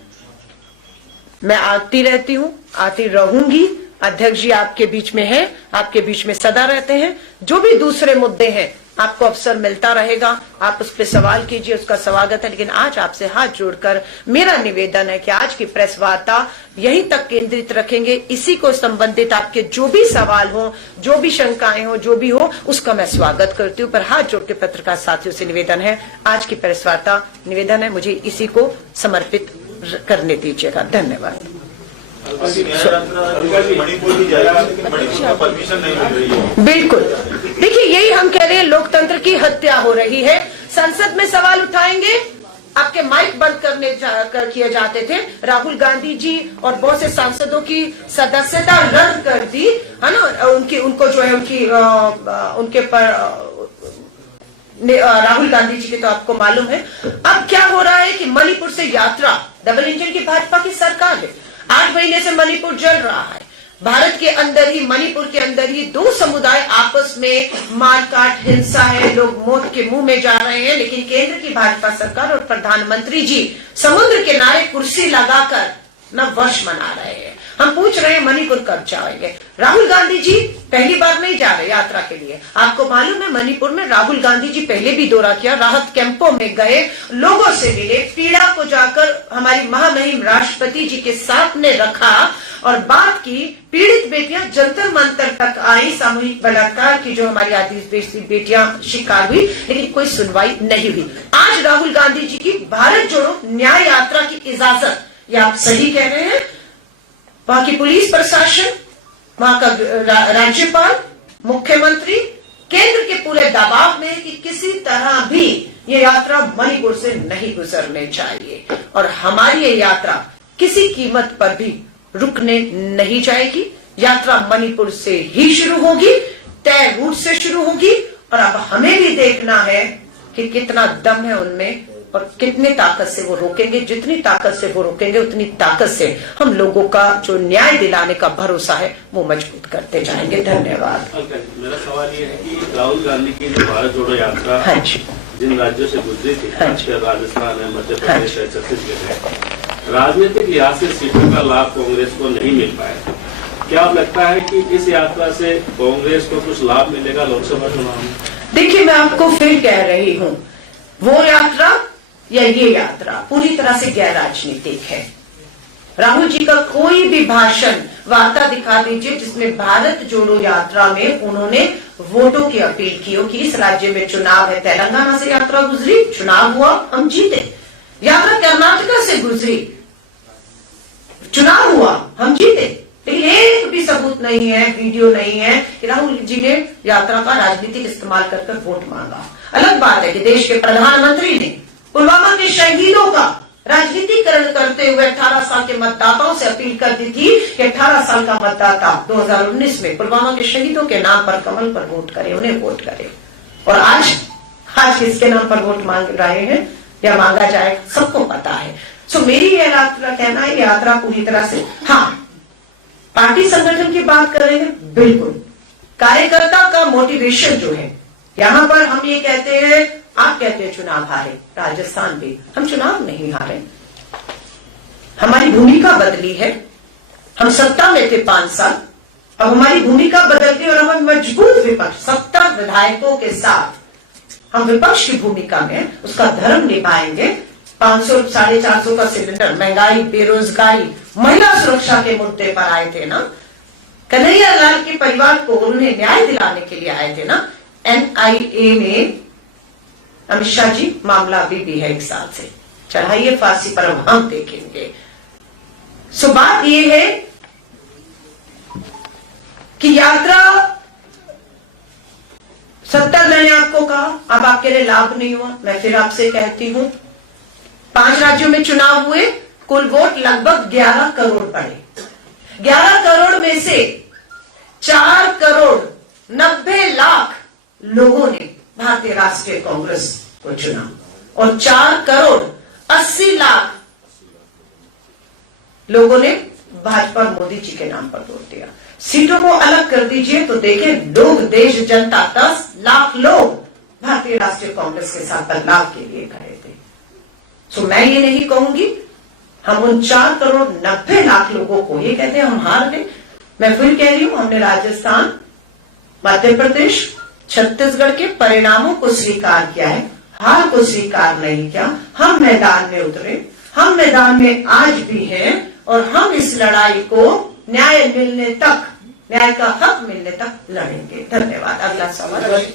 मैं आती रहती हूँ, आती रहूंगी। अध्यक्ष जी आपके बीच में हैं, आपके बीच में सदा रहते हैं। जो भी दूसरे मुद्दे हैं आपको अवसर मिलता रहेगा, आप उस पर सवाल कीजिए, उसका स्वागत है। लेकिन आज आपसे हाथ जोड़कर मेरा निवेदन है कि आज की प्रेस वार्ता यहीं तक केंद्रित रखेंगे। इसी को संबंधित आपके जो भी सवाल हो, जो भी शंकाएं हो, जो भी हो, उसका मैं स्वागत करती हूँ। पर हाथ जोड़ के पत्रकार साथियों से निवेदन है, आज की प्रेस वार्ता निवेदन है मुझे इसी को समर्पित करने दीजिएगा। धन्यवाद। बिल्कुल, देखिए यही हम कह रहे हैं, लोकतंत्र की हत्या हो रही है। संसद में सवाल उठाएंगे, आपके माइक बंद किए जाते थे। राहुल गांधी जी और बहुत से सांसदों की सदस्यता रद्द कर दी है ना, उनको जो है उनके पर राहुल गांधी जी के तो आपको मालूम है। अब क्या हो रहा है कि मणिपुर से यात्रा, डबल इंजन की भाजपा की सरकार है, 8 महीने से मणिपुर जल रहा है। भारत के अंदर ही, मणिपुर के अंदर ही दो समुदाय आपस में मारकाट, हिंसा है, लोग मौत के मुंह में जा रहे हैं। लेकिन केंद्र की भाजपा सरकार और प्रधानमंत्री जी समुद्र किनारे कुर्सी लगाकर न वर्ष मना रहे हैं। हम पूछ रहे हैं मणिपुर कब जाएंगे। राहुल गांधी जी पहली बार नहीं जा रहे यात्रा के लिए। आपको मालूम है मणिपुर में राहुल गांधी जी पहले भी दौरा किया, राहत कैंपों में गए, लोगों से मिले, पीड़ा को जाकर हमारी महामहिम राष्ट्रपति जी के सामने रखा और बात की। पीड़ित बेटियां जंतर मंतर तक आई, सामूहिक बलात्कार की जो हमारी आदिवासी बेटियां शिकार हुई, लेकिन कोई सुनवाई नहीं हुई। आज राहुल गांधी जी की भारत जोड़ो न्याय यात्रा की इजाजत, ये आप सही कह रहे हैं। वहां की पुलिस प्रशासन, वहां का राज्यपाल, मुख्यमंत्री, केंद्र के पूरे दबाव में कि किसी तरह भी ये यात्रा मणिपुर से नहीं गुजरने चाहिए और हमारी ये यात्रा किसी कीमत पर भी रुकने नहीं जाएगी। यात्रा मणिपुर से ही शुरू होगी, तय रूट से शुरू होगी और अब हमें भी देखना है कि कितना दम है उनमें और कितनी ताकत से वो रोकेंगे। जितनी ताकत से वो रोकेंगे उतनी ताकत से हम लोगों का जो न्याय दिलाने का भरोसा है वो मजबूत करते जाएंगे। धन्यवाद। मेरा सवाल ये है कि राहुल गांधी की जो भारत जोड़ो यात्रा जिन राज्यों से गुजरी थी, राजस्थान है, मध्य प्रदेश है, छत्तीसगढ़ है, राजनीतिक लिहाज से सीटों का लाभ कांग्रेस को नहीं मिल पाया। क्या लगता है कि इस यात्रा से कांग्रेस को कुछ लाभ मिलेगा लोकसभा चुनाव में? देखिए मैं आपको फिर कह रही हूँ, वो यात्रा या ये यात्रा पूरी तरह से गैर राजनीतिक है। राहुल जी का कोई भी भाषण, वार्ता दिखा दीजिए जिसमें भारत जोड़ो यात्रा में उन्होंने वोटों की अपील की हो कि इस राज्य में चुनाव है। तेलंगाना से यात्रा गुजरी, चुनाव हुआ, हम जीते। यात्रा कर्नाटका से गुजरी, चुनाव हुआ, हम जीते। लेकिन एक भी सबूत नहीं है, वीडियो नहीं है कि राहुल जी ने यात्रा का राजनीतिक इस्तेमाल कर वोट मांगा। अलग बात है कि देश के प्रधानमंत्री ने पुलवामा के शहीदों का राजनीतिकरण करते हुए 18 साल के मतदाताओं से अपील कर दी थी कि 18 साल का मतदाता 2019 में पुलवामा के शहीदों के नाम पर कमल पर वोट करे, उन्हें वोट करे। और आज किसके नाम पर वोट मांग रहे हैं या मांगा जाए सबको पता है। सो मेरी ये यात्रा कहना है, यात्रा पूरी तरह से, हाँ पार्टी संगठन की बात करेंगे, बिल्कुल कार्यकर्ता का मोटिवेशन जो है, यहां पर हम ये कहते हैं, आप कहते हैं चुनाव हारे, राजस्थान भी हम चुनाव नहीं हारे, हमारी भूमिका बदली है। हम सत्ता में थे 5 साल, अब हमारी भूमिका बदल गई और हम मजबूत विपक्ष, 70 विधायकों के साथ हम विपक्ष की भूमिका में उसका धर्म निभाएंगे। 500 450 का सिलेंडर, महंगाई, बेरोजगारी, महिला सुरक्षा के मुद्दे पर आए थे ना, कन्हैया लाल के परिवार को उन्होंने न्याय दिलाने के लिए आए थे ना। NIA में अमित शाह जी, मामला अभी भी है 1 साल से। चढ़ाइए फांसी पर, अब हम देखेंगे। सो बात यह है कि यात्रा 70 मैंने आपको कहा, अब आपके लिए लाभ नहीं हुआ। मैं फिर आपसे कहती हूं, 5 राज्यों में चुनाव हुए, कुल वोट लगभग 11 करोड़ पड़े। 11 करोड़ में से 4 करोड़ 90 लाख लोगों ने भारतीय राष्ट्रीय कांग्रेस को चुना और 4 करोड़ 80 लाख लोगों ने भाजपा मोदी जी के नाम पर वोट दिया। सीटों को अलग कर दीजिए तो देखें, लोग, देश, जनता, 10 लाख लोग भारतीय राष्ट्रीय कांग्रेस के साथ बदलाव के लिए खड़े थे। सो मैं ये नहीं कहूंगी हम उन 4 करोड़ 90 लाख लोगों को ये कहते हैं हम हार गए। मैं फिर कह रही हूं, हमने राजस्थान, मध्य प्रदेश, छत्तीसगढ़ के परिणामों को स्वीकार किया है, हार को स्वीकार नहीं किया। हम मैदान में उतरे, हम मैदान में आज भी हैं और हम इस लड़ाई को न्याय मिलने तक, न्याय का हक मिलने तक लड़ेंगे। धन्यवाद। अगला सवाल।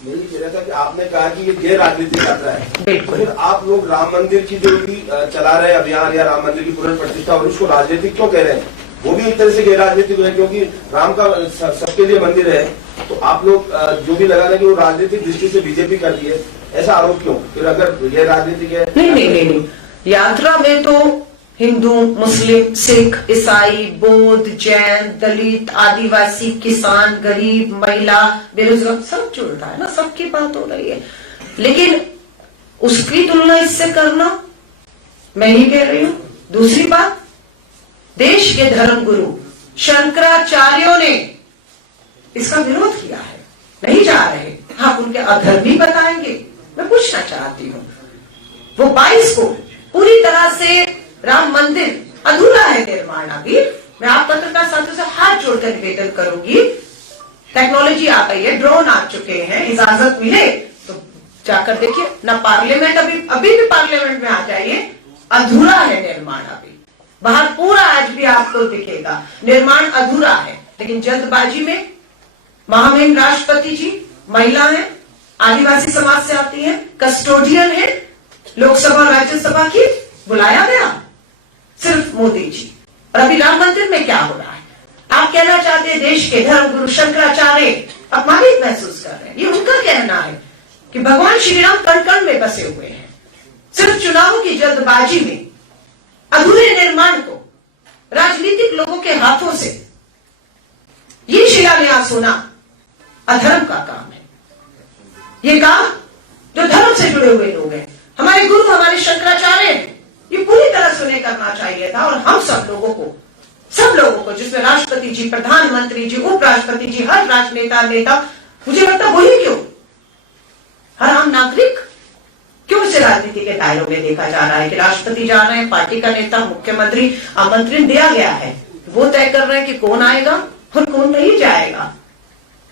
मेरी कह था कि आपने कहा कि ये गैर राजनीतिक यात्रा है, बिल्कुल। फिर आप लोग राम मंदिर की जो भी चला रहे हैं अभियान या राम मंदिर की पुनर्प्रतिष्ठा, और उसको राजनीतिक क्यों कह रहे हैं? वो भी एक तरह से गैर राजनीतिक है, क्योंकि राम का सबके लिए मंदिर है। तो आप लोग जो भी लगा रहे हैं कि वो राजनीतिक दृष्टि से बीजेपी कर रही है, ऐसा आरोप क्यों? फिर अगर गैर राजनीतिक है। नहीं, यात्रा में तो हिंदू, मुस्लिम, सिख, ईसाई, बौद्ध, जैन, दलित, आदिवासी, किसान, गरीब, महिला, बेरोजगार सब जुड़ रहा है ना, सबकी बात हो रही है। लेकिन उसकी तुलना इससे करना, मैं ही कह रही हूं। दूसरी बात, देश के धर्म गुरु शंकराचार्यों ने इसका विरोध किया है, नहीं जा रहे। आप उनके अधर्मी बताएंगे? मैं पूछना चाहती हूं, वो 22 को पूरी तरह से राम मंदिर अधूरा है निर्माण अभी। मैं आप पत्रकार साथियों से हाथ जोड़कर निवेदन करूंगी, टेक्नोलॉजी आ गई है, ड्रोन आ चुके हैं, इजाजत मिले तो जाकर देखिए ना। पार्लियामेंट अभी भी पार्लियामेंट में आ जाइए, अधूरा है निर्माण अभी। बाहर पूरा आज भी आपको दिखेगा निर्माण अधूरा है। लेकिन जल्दबाजी में महामहिम राष्ट्रपति जी महिला है, आदिवासी समाज से आती है, कस्टोडियन है, लोकसभा राज्यसभा की बुलाया गया सिर्फ मोदी जी। और अभी राम मंदिर में क्या हो रहा है? आप कहना चाहते हैं देश के धर्म गुरु शंकराचार्य अपमानित महसूस कर रहे हैं। ये उनका कहना है कि भगवान श्री राम कण कण में बसे हुए हैं। सिर्फ चुनावों की जल्दबाजी में अधूरे निर्माण को राजनीतिक लोगों के हाथों से ये शिलान्यास होना अधर्म का काम है। ये काम जो धर्म से जुड़े हुए लोग हैं, हमारे गुरु, हमारे शंकराचार्य हैं, ये पूरी तरह से उन्हें करना चाहिए था। और हम सब लोगों को जिसमें राष्ट्रपति जी, प्रधानमंत्री जी, उपराष्ट्रपति जी, हर राजनेता नेता, मुझे लगता वही क्यों, हर आम नागरिक क्यों इसे राजनीति के दायरों में देखा जा रहा है कि राष्ट्रपति जा रहे हैं, पार्टी का नेता, मुख्यमंत्री, आमंत्रण दिया गया है, वो तय कर रहे हैं कि कौन आएगा और कौन नहीं जाएगा।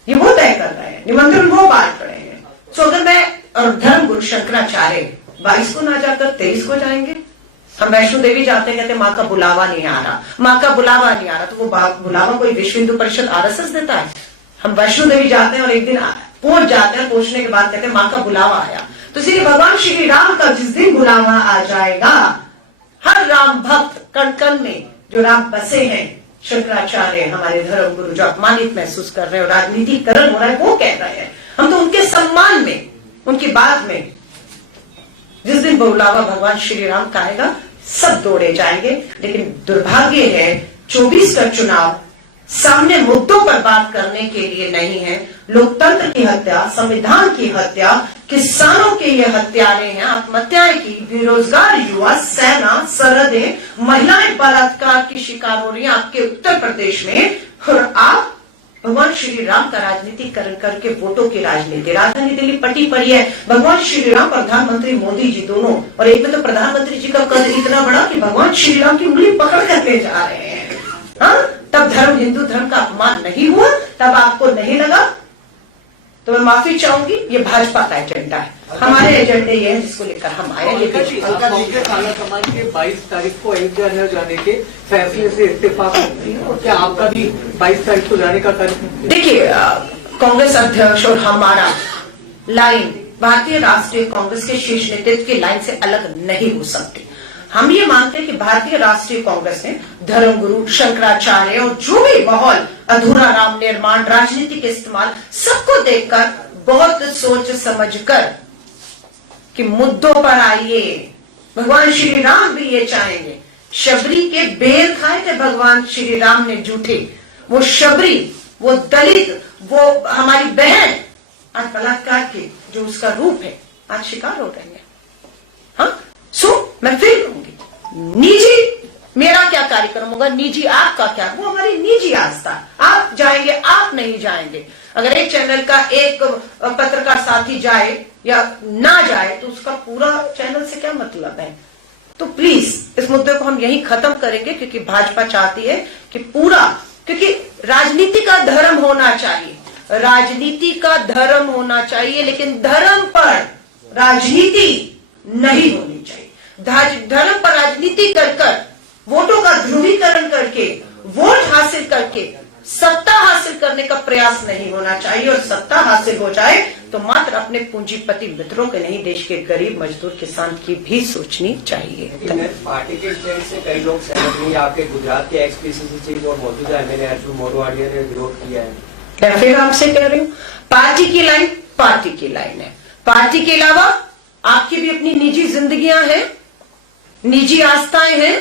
ये वो तय कर रहे हैं, निमंत्रण वो बांट रहे हैं। तो अगर मैं और धर्म गुरु शंकराचार्य 22 को ना जाकर 23 को जाएंगे, हम वैष्णो देवी जाते कहते माँ का बुलावा नहीं आ रहा, माँ का बुलावा नहीं आ रहा। तो वो बुलावा कोई विश्व हिंदू परिषद आरएसएस देता है? हम वैष्णो देवी जाते हैं और एक दिन पहुंच जाते हैं, पहुंचने के बाद कहते हैं माँ का बुलावा आया। तो इसलिए भगवान श्री राम का जिस दिन बुलावा आ जाएगा, हर राम भक्त कण कण में जो राम बसे हैं, शंकराचार्य हमारे धर्म गुरु जो अपमानित महसूस कर रहे हैं और राजनीतिकरण हो रहा है, वो कह रहे हैं, हम तो उनके सम्मान में, उनकी बात में जिस दिन बुलावा भगवान श्री राम का आएगा, सब दौड़े जाएंगे। लेकिन दुर्भाग्य है 24 का चुनाव सामने मुद्दों पर बात करने के लिए नहीं है। लोकतंत्र की हत्या, संविधान की हत्या, किसानों के ये हत्यारे हैं, आत्महत्याएं की, बेरोजगार युवा, सेना, सरहदें, महिलाएं बलात्कार की शिकार हो रही हैं आपके उत्तर प्रदेश में। और आप भगवान श्री राम का राजनीतिकरण करके वोटों की राजनीति, राजधानी दिल्ली पटी पड़ी है। भगवान श्री राम, प्रधानमंत्री मोदी जी दोनों, और एक में तो प्रधानमंत्री जी का कद इतना बड़ा कि भगवान श्री राम की उंगली पकड़ कर ले जा रहे हैं। हाँ, तब धर्म, हिंदू धर्म का अपमान नहीं हुआ, तब आपको नहीं लगा, तो मैं माफी चाहूंगी। ये भाजपा का एजेंडा है, हमारे एजेंडे ये है जिसको लेकर हम आए। ये कांग्रेस आला कमान के 22 तारीख को अयोध्या न जाने के फैसले से इत्तेफाक करती है, और क्या आपका भी 22 तारीख को जाने का कार्यक्रम? देखिए, कांग्रेस अध्यक्ष और हमारा लाइन भारतीय राष्ट्रीय कांग्रेस के शीर्ष नेतृत्व की लाइन से अलग नहीं हो सकती। हम ये मानते हैं कि भारतीय राष्ट्रीय कांग्रेस ने धर्मगुरु शंकराचार्य और जो भी माहौल अधूरा राम निर्माण राजनीति के इस्तेमाल सबको देखकर बहुत सोच समझकर कि मुद्दों पर आइए। भगवान श्री राम भी ये चाहेंगे। शबरी के बेर खाए थे भगवान श्री राम ने झूठे। वो शबरी, वो दलित, वो हमारी बहन आज बलात्कार के जो उसका रूप है आज शिकार हो रही है। हाँ, मैं फिर कहूंगी, निजी मेरा क्या कार्यक्रम होगा, निजी आपका क्या, वो हमारी निजी आस्था। आप जाएंगे, आप नहीं जाएंगे। अगर एक चैनल का एक पत्रकार साथी जाए या ना जाए तो उसका पूरा चैनल से क्या मतलब है। तो प्लीज इस मुद्दे को हम यहीं खत्म करेंगे, क्योंकि भाजपा चाहती है कि पूरा, क्योंकि राजनीति का धर्म होना चाहिए, राजनीति का धर्म होना चाहिए, लेकिन धर्म पर राजनीति नहीं होनी चाहिए। धर्म पर राजनीति कर वोटों का ध्रुवीकरण करके वोट हासिल करके सत्ता हासिल करने का प्रयास नहीं होना चाहिए। और सत्ता हासिल हो जाए तो मात्र अपने पूंजीपति मित्रों के नहीं, देश के गरीब मजदूर किसान की भी सोचनी चाहिए। पार्टी के स्टैंड से कई लोग सहमत नहीं। आपके गुजरात के एक्स पीसीसी चीफ और मौजूदा एमएलए अर्जुन मोढवाडिया ने विरोध किया है। मैं फिर आपसे कह रही हूँ, पार्टी की लाइन पार्टी की लाइन है। पार्टी के अलावा आपकी भी अपनी निजी जिंदगियां हैं, निजी आस्थाएं हैं।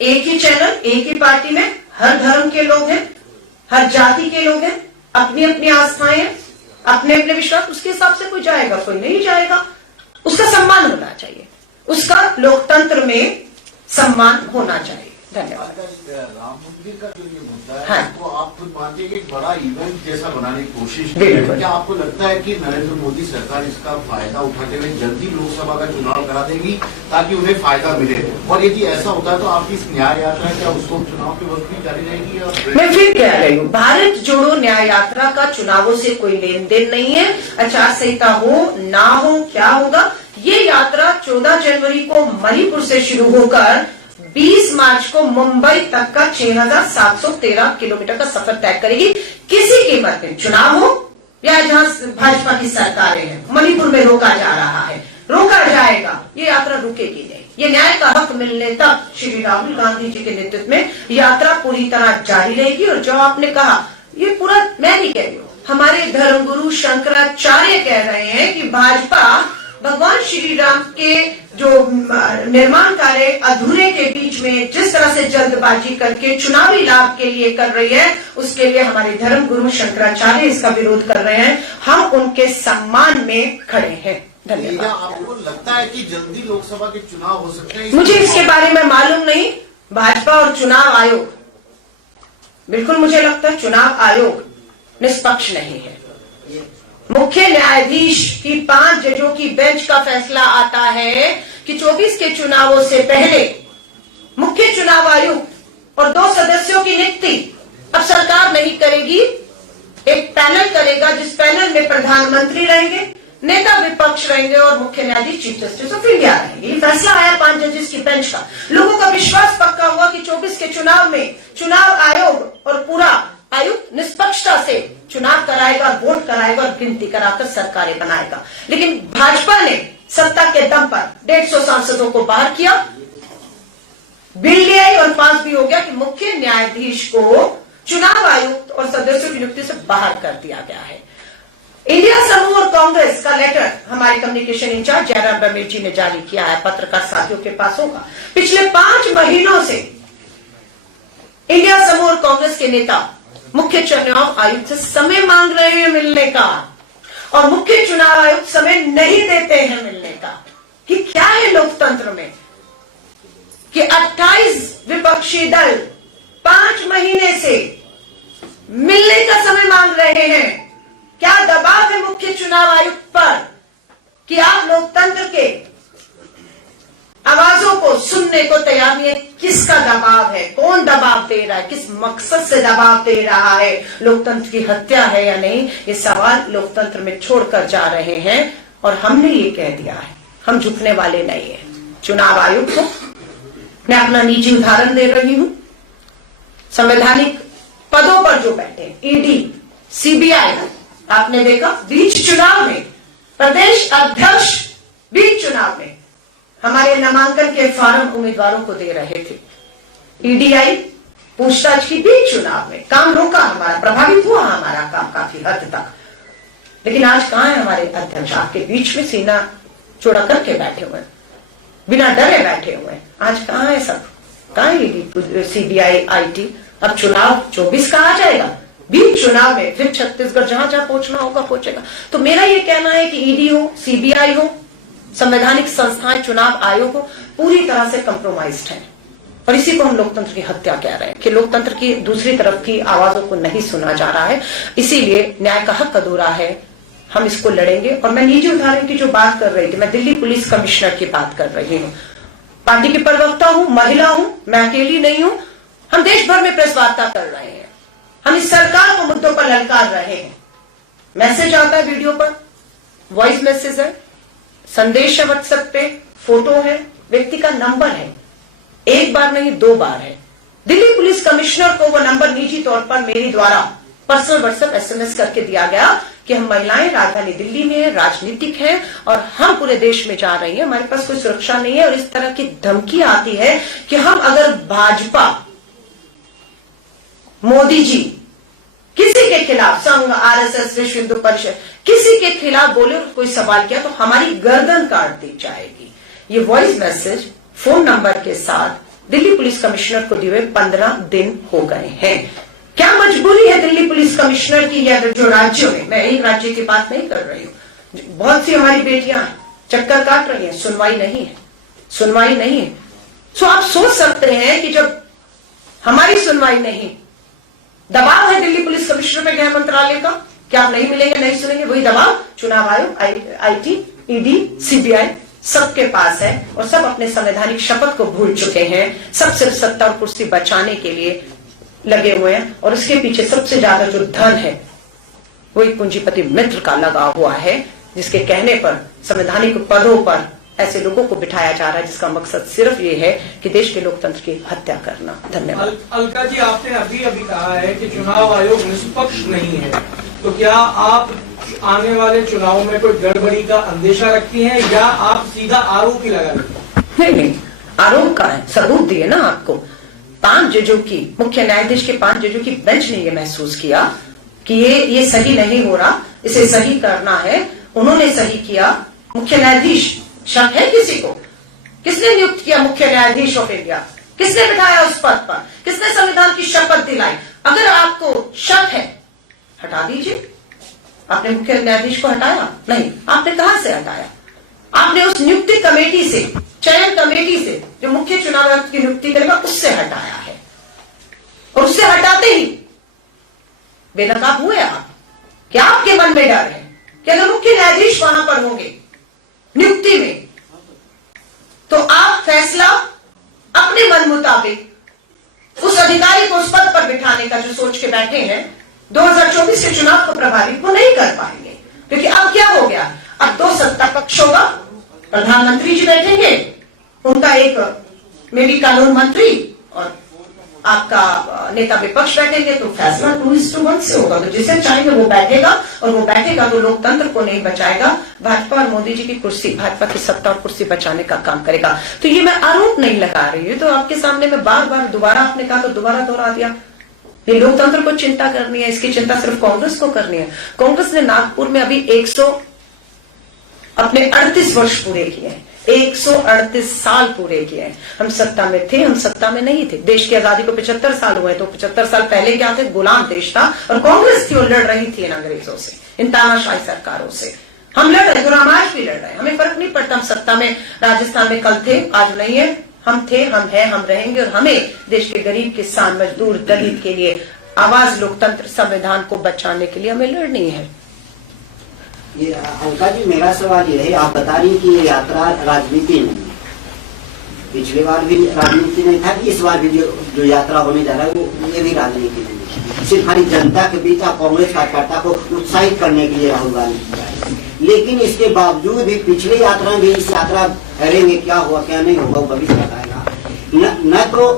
एक ही चैनल, एक ही पार्टी में हर धर्म के लोग हैं, हर जाति के लोग हैं, अपनी अपनी आस्थाएं हैं, अपने अपने विश्वास। उसके हिसाब से कोई जाएगा, कोई नहीं जाएगा। उसका सम्मान होना चाहिए, उसका लोकतंत्र में सम्मान होना चाहिए। धन्यवाद। राम मंदिर का जो ये मुद्दा है, हाँ। तो आप खुद मानते हैं कि एक बड़ा इवेंट जैसा बनाने की कोशिश की बिल्कुल। है। क्या आपको लगता है कि नरेंद्र मोदी सरकार इसका फायदा उठाते हुए जल्दी लोकसभा का चुनाव करा देगी ताकि उन्हें फायदा मिले? और यदि ऐसा होता है तो आपकी इस न्याय यात्रा क्या उसको चुनाव के वक्त भी जारी रहेगी? या मैं फिर कह रही हूँ, भारत जोड़ो न्याय यात्रा का चुनावों से कोई लेन देन नहीं है। आचार संहिता हो ना हो, क्या होगा, ये यात्रा 14 जनवरी को मणिपुर से शुरू होकर 20 मार्च को मुंबई तक का 6,713 किलोमीटर का सफर तय करेगी। किसी कीमत पे चुनाव हो या जहां भाजपा की सरकारें हैं, मणिपुर में रोका जा रहा है, रोका जाएगा, ये यात्रा रुकेगी नहीं। ये न्याय का हक मिलने तक श्री राहुल गांधी जी के नेतृत्व में यात्रा पूरी तरह जारी रहेगी। और जो आपने कहा, ये पूरा मैं नहीं कह रही हूँ, हमारे धर्मगुरु शंकराचार्य कह रहे हैं कि भाजपा भगवान श्री राम के जो निर्माण कार्य अधूरे के बीच में जिस तरह से जल्दबाजी करके चुनावी लाभ के लिए कर रही है, उसके लिए हमारे धर्म गुरु शंकराचार्य इसका विरोध कर रहे हैं। हम उनके सम्मान में खड़े हैं। धन्यवाद। आपको लगता है कि जल्दी लोकसभा के चुनाव हो सकते हैं? मुझे इसके बारे में मालूम नहीं। भाजपा और चुनाव आयोग, बिल्कुल मुझे लगता है चुनाव आयोग निष्पक्ष नहीं है। मुख्य न्यायाधीश की 5 जजों की बेंच का फैसला आता है कि 24 के चुनावों से पहले मुख्य चुनाव आयुक्त और 2 सदस्यों की नियुक्ति अब सरकार नहीं करेगी, एक पैनल करेगा, जिस पैनल में प्रधानमंत्री रहेंगे, नेता विपक्ष रहेंगे और मुख्य न्यायाधीश चीफ जस्टिस ऑफ इंडिया रहेंगे। ये फैसला आया 5 जजेस की बेंच का। लोगों का विश्वास पक्का हुआ कि 24 के चुनाव में चुनाव आयोग और पूरा आयुक्त निष्पक्षता से चुनाव कराएगा, वोट कराएगा और गिनती कराकर सरकारें बनाएगा। लेकिन भाजपा ने सत्ता के दम पर 150 सांसदों को बाहर किया, बिल ले आई और पास भी हो गया कि मुख्य न्यायाधीश को चुनाव आयुक्त और सदस्यों की नियुक्ति से बाहर कर दिया गया है। इंडिया समूह और कांग्रेस का लेटर हमारे कम्युनिकेशन इंचार्ज जयराम रमेश जी ने जारी किया है, पत्रकार साथियों के पास होगा। पिछले 5 महीनों से इंडिया समूह और कांग्रेस के नेता मुख्य चुनाव आयुक्त से समय मांग रहे हैं मिलने का, और मुख्य चुनाव आयुक्त समय नहीं देते हैं मिलने का। कि क्या है लोकतंत्र में कि 28 विपक्षी दल 5 महीने से मिलने का समय मांग रहे हैं। क्या दबाव है मुख्य चुनाव आयुक्त पर कि आप लोकतंत्र के आवाजों को सुनने को तैयार नहीं है? किसका दबाव है, कौन दबाव दे रहा है, किस मकसद से दबाव दे रहा है, लोकतंत्र की हत्या है या नहीं, ये सवाल लोकतंत्र में छोड़कर जा रहे हैं। और हमने ये कह दिया है, हम झुकने वाले नहीं है। चुनाव आयोग को मैं अपना निजी उदाहरण दे रही हूं, संवैधानिक पदों पर जो बैठे ईडी, सीबीआई, आपने देखा बीच चुनाव में प्रदेश अध्यक्ष भी चुनाव में हमारे नामांकन के फॉर्म उम्मीदवारों को दे रहे थे। ईडीआई पूछताछ की भी चुनाव में काम रोका हमारा, प्रभावित हुआ हमारा काम काफी हद तक। लेकिन आज कहां है हमारे अध्यक्ष? आपके बीच में सीना चौड़ा करके बैठे हुए हैं, बिना डरे बैठे हुए हैं। आज कहां है सब? कहां है ईडी, सीबीआई, आईटी? अब चुनाव 24 का आ जाएगा, बीच चुनाव में फिर छत्तीसगढ़ जहां जहां पहुंचना होगा पहुंचेगा। तो मेरा ये कहना है कि ईडी हो, सीबीआई हो, संवैधानिक संस्थाएं, चुनाव आयोग हो, पूरी तरह से कंप्रोमाइज्ड है। और इसी को हम लोकतंत्र की हत्या कह रहे हैं कि लोकतंत्र की दूसरी तरफ की आवाजों को नहीं सुना जा रहा है। इसीलिए न्याय का हक अधूरा है, हम इसको लड़ेंगे। और मैं निजी उदाहरण की जो बात कर रही थी, मैं दिल्ली पुलिस कमिश्नर की बात कर रही हूँ। पार्टी की प्रवक्ता हूं, महिला हूं, मैं अकेली नहीं हूं। हम देश भर में प्रेस वार्ता कर रहे हैं, हम इस सरकार को मुद्दों पर ललकार रहे हैं। मैसेज आता है वीडियो पर, वॉइस मैसेज है, संदेश है व्हाट्सएप पे, फोटो है, व्यक्ति का नंबर है, एक बार नहीं 2 बार है। दिल्ली पुलिस कमिश्नर को वो नंबर निजी तौर पर मेरे द्वारा पर्सनल व्हाट्सएप SMS करके दिया गया कि हम महिलाएं राजधानी दिल्ली में हैं, राजनीतिक हैं और हम पूरे देश में जा रही हैं, हमारे पास कोई सुरक्षा नहीं है। और इस तरह की धमकी आती है कि हम अगर भाजपा, मोदी जी किसी के खिलाफ, संघ, RSS, विश्व हिंदू परिषद, किसी के खिलाफ बोले और कोई सवाल किया तो हमारी गर्दन काट दी जाएगी। ये वॉइस मैसेज फोन नंबर के साथ दिल्ली पुलिस कमिश्नर को दिए 15 दिन हो गए हैं। क्या मजबूरी है दिल्ली पुलिस कमिश्नर की, या जो राज्यों में, मैं एक राज्य की बात नहीं कर रही हूं, बहुत सी हमारी बेटियां चक्कर काट रही हैं, सुनवाई नहीं है, सुनवाई नहीं है। सो आप सोच सकते हैं कि जब हमारी सुनवाई नहीं, दबाव है दिल्ली पुलिस कमिश्नर पे गृह मंत्रालय का कि आप नहीं मिलेंगे, नहीं सुनेंगे, वही दबाव चुनाव आयोग, IT, ED, CBI सबके पास है। और सब अपने संवैधानिक शपथ को भूल चुके हैं, सब सिर्फ सत्ता और कुर्सी बचाने के लिए लगे हुए हैं। और उसके पीछे सबसे ज्यादा जो धन है वो एक पूंजीपति मित्र का लगा हुआ है, जिसके कहने पर संवैधानिक पदों पर ऐसे लोगों को बिठाया जा रहा है जिसका मकसद सिर्फ ये है कि देश के लोकतंत्र की हत्या करना। धन्यवाद। अलका जी, आपने अभी कहा है कि चुनाव आयोग निष्पक्ष नहीं है, तो क्या आप आने वाले चुनाव में कोई गड़बड़ी का अंदेशा रखती हैं या आप सीधा आरोप ही लगा रही हैं? नहीं, आरोप का है, सबूत दिए ना आपको। 5 जजों की, मुख्य न्यायाधीश के 5 जजों की बेंच ने ये महसूस किया कि ये सही नहीं हो रहा, इसे सही करना है। उन्होंने सही किया। मुख्य न्यायाधीश, शक है किसी को? किसने नियुक्त किया मुख्य न्यायाधीश ऑफ इंडिया? किसने बिठाया उस पद पर? किसने संविधान की शपथ दिलाई? अगर आपको शक है, हटा दीजिए। आपने मुख्य न्यायाधीश को हटाया? नहीं। आपने कहां से हटाया? आपने उस नियुक्ति कमेटी से, चयन कमेटी से, जो मुख्य चुनाव आयुक्त की नियुक्ति करेगा, उससे हटाया है। और उससे हटाते ही बेनकाब हुए आप। क्या आपके मन में डर है कि अगर मुख्य न्यायाधीश वहां पर होंगे नियुक्ति में, तो आप फैसला अपने मन मुताबिक उस अधिकारी को उस पद पर बिठाने का जो सोच के बैठे हैं 2024 के चुनाव को प्रभावित वो नहीं कर पाएंगे। क्योंकि अब क्या हो गया, अब 2 सत्ता पक्ष होगा, प्रधानमंत्री जी बैठेंगे, उनका एक मे बी कानून मंत्री और आपका नेता विपक्ष बैठेंगे, तो फैसला 2:1 से होगा। तो जिसे चाहेंगे वो बैठेगा, और वो बैठेगा तो लोकतंत्र को नहीं बचाएगा, भाजपा और मोदी जी की कुर्सी, भाजपा की सत्ता और कुर्सी बचाने का काम करेगा। तो ये मैं आरोप नहीं लगा रही हूं, तो आपके सामने में बार बार दोबारा आपने कहा तो दोबारा दोहरा दिया। ये लोकतंत्र को चिंता करनी है, इसकी चिंता सिर्फ कांग्रेस को करनी है। कांग्रेस ने नागपुर में अभी 38 वर्ष पूरे किए हैं, 138 साल पूरे किए हैं। हम सत्ता में थे, हम सत्ता में नहीं थे। देश की आजादी को 75 साल हुए, तो 75 साल पहले क्या थे? गुलाम देश था और कांग्रेस थी, वो लड़ रही थी इन अंग्रेजों से, इन तानाशाही सरकारों से। हम लड़ रहे थे और हम आज भी लड़ रहे हैं, हमें फर्क नहीं पड़ता। हम सत्ता में राजस्थान में कल थे, आज नहीं है। हम थे, हम हैं, हम रहेंगे। और हमें देश के गरीब, किसान, मजदूर, दलित के लिए आवाज, लोकतंत्र, संविधान को बचाने के लिए हमें लड़नी है। ये अलका जी, मेरा सवाल ये है, आप बता रही कि ये यात्रा राजनीति नहीं है। पिछली बार भी राजनीति नहीं था, कि इस बार भी जो यात्रा होने जा रहा है वो ये भी राजनीति नहीं है। सिर्फ हमारी जनता के बीच आप कांग्रेस कार्यकर्ता को उत्साहित करने के लिए राहुल गांधी, लेकिन इसके बावजूद भी पिछली यात्रा में भी इस यात्रा करेंगे, क्या हुआ क्या नहीं होगा वो भविष्य बताएगा। न तो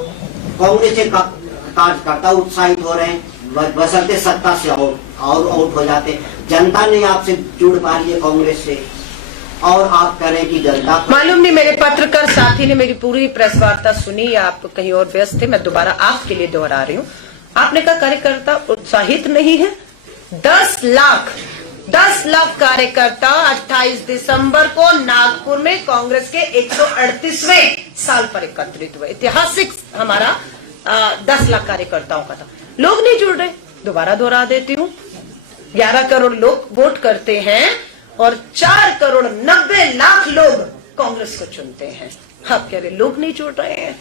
कांग्रेस के कार्यकर्ता उत्साहित हो रहे हैं, बशर्ते सत्ता से और आउट हो जाते। जनता नहीं आपसे जुड़ पा रही है कांग्रेस से, और आप करें कि जनता मालूम नहीं, मेरे पत्रकार साथी ने मेरी पूरी प्रेस वार्ता सुनी, आप कहीं और व्यस्त थे, मैं दोबारा आपके लिए दोहरा रही हूँ। आपने कहा कार्यकर्ता उत्साहित नहीं है। 10 लाख कार्यकर्ता 28 दिसंबर को नागपुर में कांग्रेस के 138वें साल पर एकत्रित हुए। ऐतिहासिक हमारा 10 लाख कार्यकर्ताओं का था। लोग नहीं जुड़ रहे, दोबारा दोहरा देती हूँ। 11 करोड़ लोग वोट करते हैं और 4 करोड़ 90 लाख लोग कांग्रेस को चुनते हैं। आप कह रहे लोग नहीं जुड़ रहे हैं।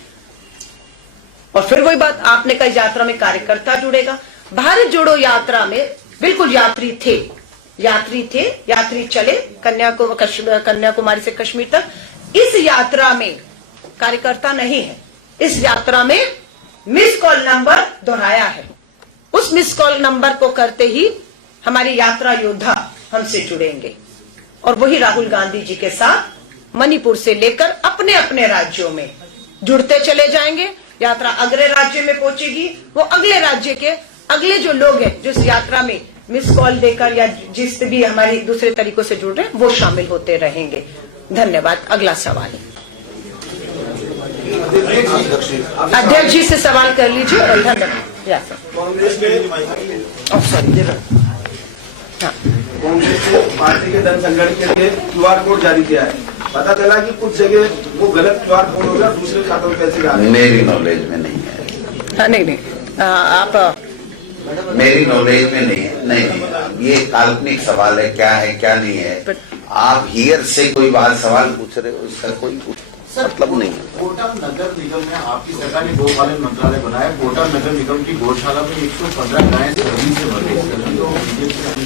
और फिर वही बात, आपने कहा यात्रा में कार्यकर्ता जुड़ेगा। भारत जोड़ो यात्रा में बिल्कुल यात्री थे, यात्री चले कन्याकुमारी से कश्मीर तक। इस यात्रा में कार्यकर्ता नहीं है, इस यात्रा में मिस कॉल नंबर दोहराया है। उस मिस कॉल नंबर को करते ही हमारी यात्रा योद्धा हमसे जुड़ेंगे और वही राहुल गांधी जी के साथ मणिपुर से लेकर अपने अपने राज्यों में जुड़ते चले जाएंगे। यात्रा अगले राज्य में पहुंचेगी, वो अगले राज्य के अगले जो लोग हैं जो इस यात्रा में मिस कॉल देकर या जिस भी हमारी दूसरे तरीकों से जुड़ रहे हैं वो शामिल होते रहेंगे। धन्यवाद। अगला सवाल अध्यक्ष जी से सवाल कर लीजिए। धन्यवाद। कांग्रेस ने पार्टी के धन संग्रहण के लिए QR कोड जारी किया है। पता चला कि कुछ जगह वो गलत QR कोड होगा, दूसरे खातों में पैसे जा रहे हैं। मेरी नॉलेज में नहीं है। नहीं आप मेरी नॉलेज में नहीं है। नहीं, ये काल्पनिक सवाल है, क्या है क्या नहीं है। आप हियर से कोई बात सवाल पूछ रहे हो, इसका कोई मतलब नहीं है। कोटा नगर निगम में आपकी सरकार ने गोपालन मंत्रालय बनाया। कोटा नगर निगम की गौशाला में 115 गायें जमीन से मर गई।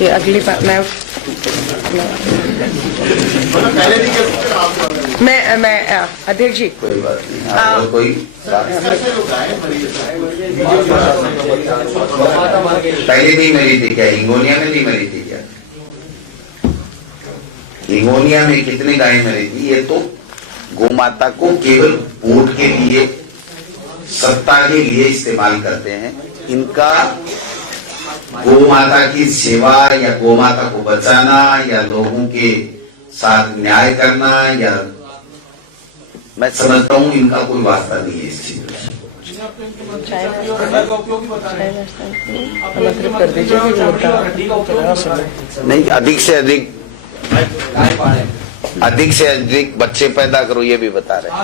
ये अगली बात मैं अध्यक्ष जी कोई बात नहीं। आप कोई पहले नहीं मरी थी क्या? हिंगोनिया में नहीं मरी थी क्या? हिंगोनिया में कितनी गायें मरी थी? ये तो गोमाता को केवल वोट के लिए, सत्ता के लिए इस्तेमाल करते हैं। इनका गोमाता की सेवा या गोमाता को बचाना या लोगों के साथ न्याय करना, या मैं समझता हूँ इनका कोई वास्ता नहीं है इस चीज में। नहीं, अधिक से अधिक बच्चे पैदा करो, ये भी बता रहे हैं।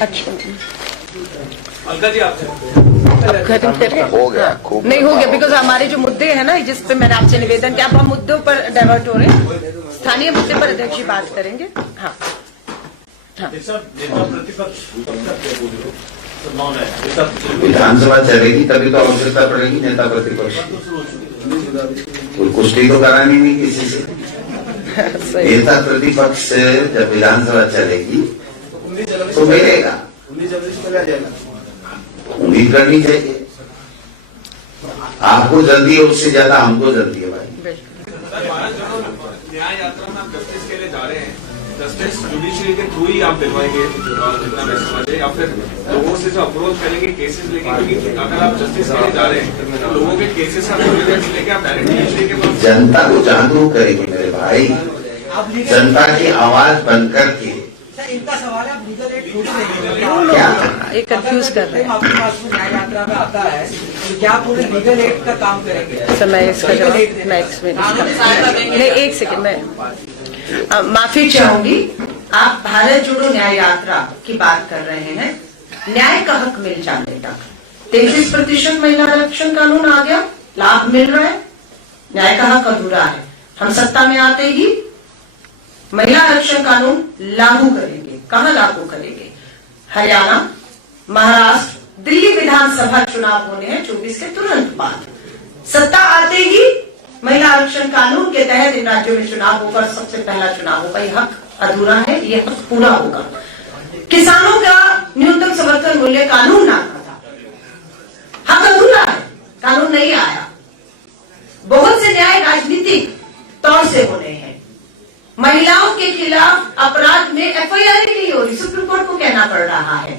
अच्छा अलका जी आपसे हो गया, खूब नहीं हो गया, बिकॉज हमारे जो मुद्दे हैं ना, जिस पे मैंने आपसे निवेदन किया, अब हम मुद्दों पर डाइवर्ट हो रहे हैं। स्थानीय मुद्दे पर अध्यक्ष जी बात करेंगे। हाँ विधानसभा चलेगी तभी तो आवश्यकता पड़ेगी नेता प्रतिपक्ष। कोई कुश्ती तो करानी नहीं किसी से। नेता प्रतिपक्ष जब विधानसभा चलेगी तो मिलेगा, 19 जनवरी से मिला जाएगा। उम्मीद करनी चाहिए। आपको जल्दी है, उससे ज्यादा हमको जल्दी है भाई। न्याय यात्रा में आप जस्टिस के लिए जा रहे हैं, जस्टिस जुडिशरी के थ्रू ही आप दिलवाएंगे जितना मैं समझे, या फिर लोगों से जो अप्रोच करेंगे केसेस लेके? क्योंकि अगर आप जस्टिस के लिए जा रहे हैं तो लोगों के केसेस लेके आप डायरेक्ट जुडिशरी के पास जनता को जागरूक करेंगे मेरे भाई, जनता की आवाज बनकर के। इनका सवाल है, आप लीगल एड थोड़ी देंगे क्या ये कंफ्यूज कर रहे हैं। आपके पास में न्याय यात्रा में आता है तो क्या पूरे लीगल एड का काम करेंगे? सर मैं इसका जवाब मैं नहीं, एक सेकंड मैं माफी चाहूंगी। आप भारत जोड़ो न्याय यात्रा की बात कर रहे हैं। न्याय का हक मिल जाने तक 33% महिला आरक्षण कानून आ गया, लाभ मिल रहा है, न्याय का हक अधूरा है। हम सत्ता में आते ही महिला आरक्षण कानून लागू करेंगे। कहाँ लागू करेंगे? हरियाणा, महाराष्ट्र, दिल्ली विधानसभा चुनाव होने हैं 24 के तुरंत बाद। सत्ता आते ही महिला आरक्षण कानून के तहत इन राज्यों में चुनाव होगा, सबसे पहला चुनाव होगा। ये हक अधूरा है, ये हक पूरा होगा। किसानों का न्यूनतम समर्थन मूल्य कानून लाना था, हक अधूरा है, कानून नहीं आया। बहुत से न्याय राजनीतिक तौर से होने हैं। महिलाओं के खिलाफ अपराध में FIR नहीं हो रही, सुप्रीम कोर्ट को कहना पड़ रहा है।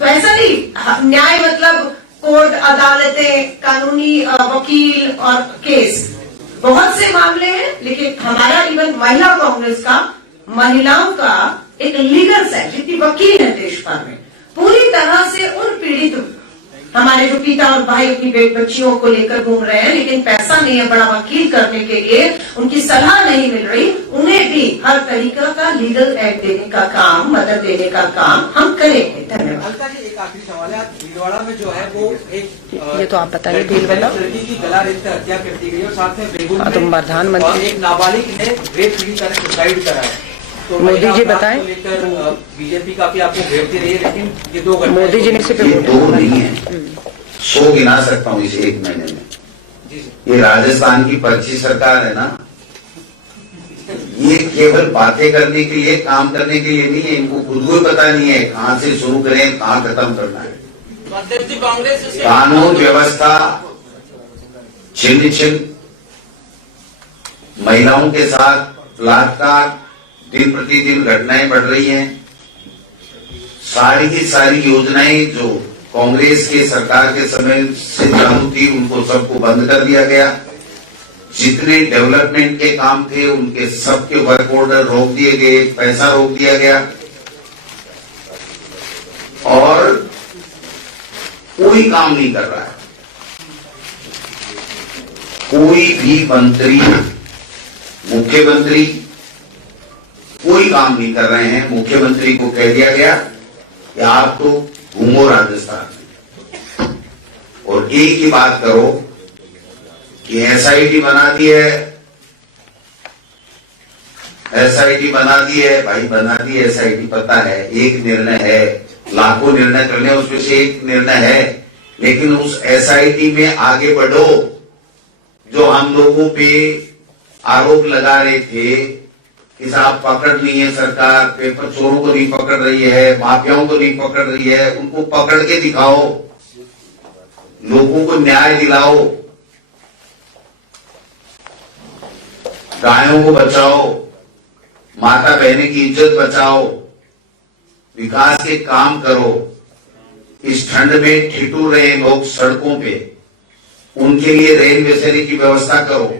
तो ऐसा नहीं न्याय मतलब कोर्ट, अदालतें, कानूनी वकील और केस, बहुत से मामले हैं। लेकिन हमारा इवन महिला कांग्रेस का, महिलाओं का एक लीगल सेल, जितनी वकील है देश भर में, पूरी तरह से उन पीड़ित, हमारे जो पिता और भाई अपनी बच्चियों को लेकर घूम रहे हैं, लेकिन पैसा नहीं है बड़ा वकील करने के लिए, उनकी सलाह नहीं मिल रही, उन्हें भी हर तरीका का लीगल एड देने का काम, मदद देने का काम हम करेंगे। धन्यवाद। अलका जी, एक आखिरी सवाल है। भीलवाड़ा में जो है वो एक ये तो आप बताइए, भीलवाड़ा लड़की की गला रेत कर हत्या कर दी गई और साथ में बेगून हाँ, तो में प्रधानमंत्री एक नाबालिग ने रेप पीड़ित ने सुसाइड करा है। तो मोदी जी बताएं। लेकर बीजेपी काफी आपको घेरती रही है, लेकिन ये दो घटनाएं मोदी जी ने सिर्फ ये दो नहीं है, 100 गिना सकता हूँ इसे एक महीने में। ये राजस्थान की पर्ची सरकार है ना, ये केवल बातें करने के लिए, काम करने के लिए नहीं है। इनको खुद को पता नहीं है कहाँ से शुरू करें, कहाँ खत्म करना है। कानून व्यवस्था छिन्न छिन्न, महिलाओं के साथ बलात्कार, दिन प्रतिदिन घटनाएं बढ़ रही हैं। सारी की सारी योजनाएं जो कांग्रेस के सरकार के समय से चालू थी, उनको सबको बंद कर दिया गया। जितने डेवलपमेंट के काम थे, उनके सबके वर्क ऑर्डर रोक दिए गए, पैसा रोक दिया गया, और कोई काम नहीं कर रहा है। कोई भी मंत्री, मुख्यमंत्री कोई काम नहीं कर रहे हैं। मुख्यमंत्री को कह दिया गया कि आप तो घूमो राजस्थान में, और एक ही बात करो कि एसआईटी बना दी है, एसआईटी बना दी है, भाई बना दी है एसआईटी, पता है एक निर्णय है, लाखों निर्णय करने उसमें से एक निर्णय है, लेकिन उस एसआईटी में आगे बढ़ो। जो हम लोगों पे आरोप लगा रहे थे कि साहब पकड़ नहीं है सरकार, पेपर चोरों को नहीं पकड़ रही है, माफियाओं को नहीं पकड़ रही है, उनको पकड़ के दिखाओ, लोगों को न्याय दिलाओ, गायों को बचाओ, माता बहने की इज्जत बचाओ, विकास के काम करो। इस ठंड में ठिठुर रहे लोग सड़कों पे, उनके लिए रेल बेचने की व्यवस्था करो।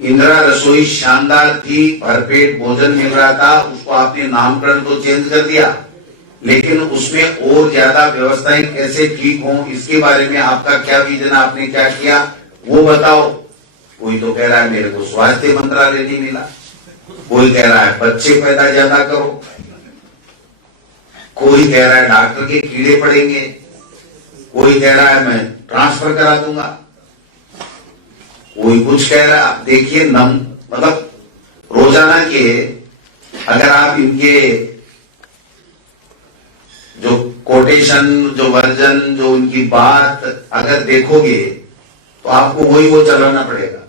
इंदिरा रसोई शानदार थी, भरपेट भोजन मिल रहा था, उसको आपने नामकरण तो चेंज कर दिया, लेकिन उसमें और ज्यादा व्यवस्थाएं कैसे ठीक हों, इसके बारे में आपका क्या विजन, आपने क्या किया वो बताओ। कोई तो कह रहा है मेरे को स्वास्थ्य मंत्रालय नहीं मिला, कोई कह रहा है बच्चे पैदा ज्यादा करो, कोई कह रहा है डॉक्टर के कीड़े पड़ेंगे, कोई कह रहा है मैं ट्रांसफर करा दूंगा, कोई कुछ कह रहा है। आप देखिए मतलब रोजाना के अगर आप इनके जो कोटेशन, जो वर्जन, जो उनकी बात अगर देखोगे तो आपको वही वो चलाना पड़ेगा।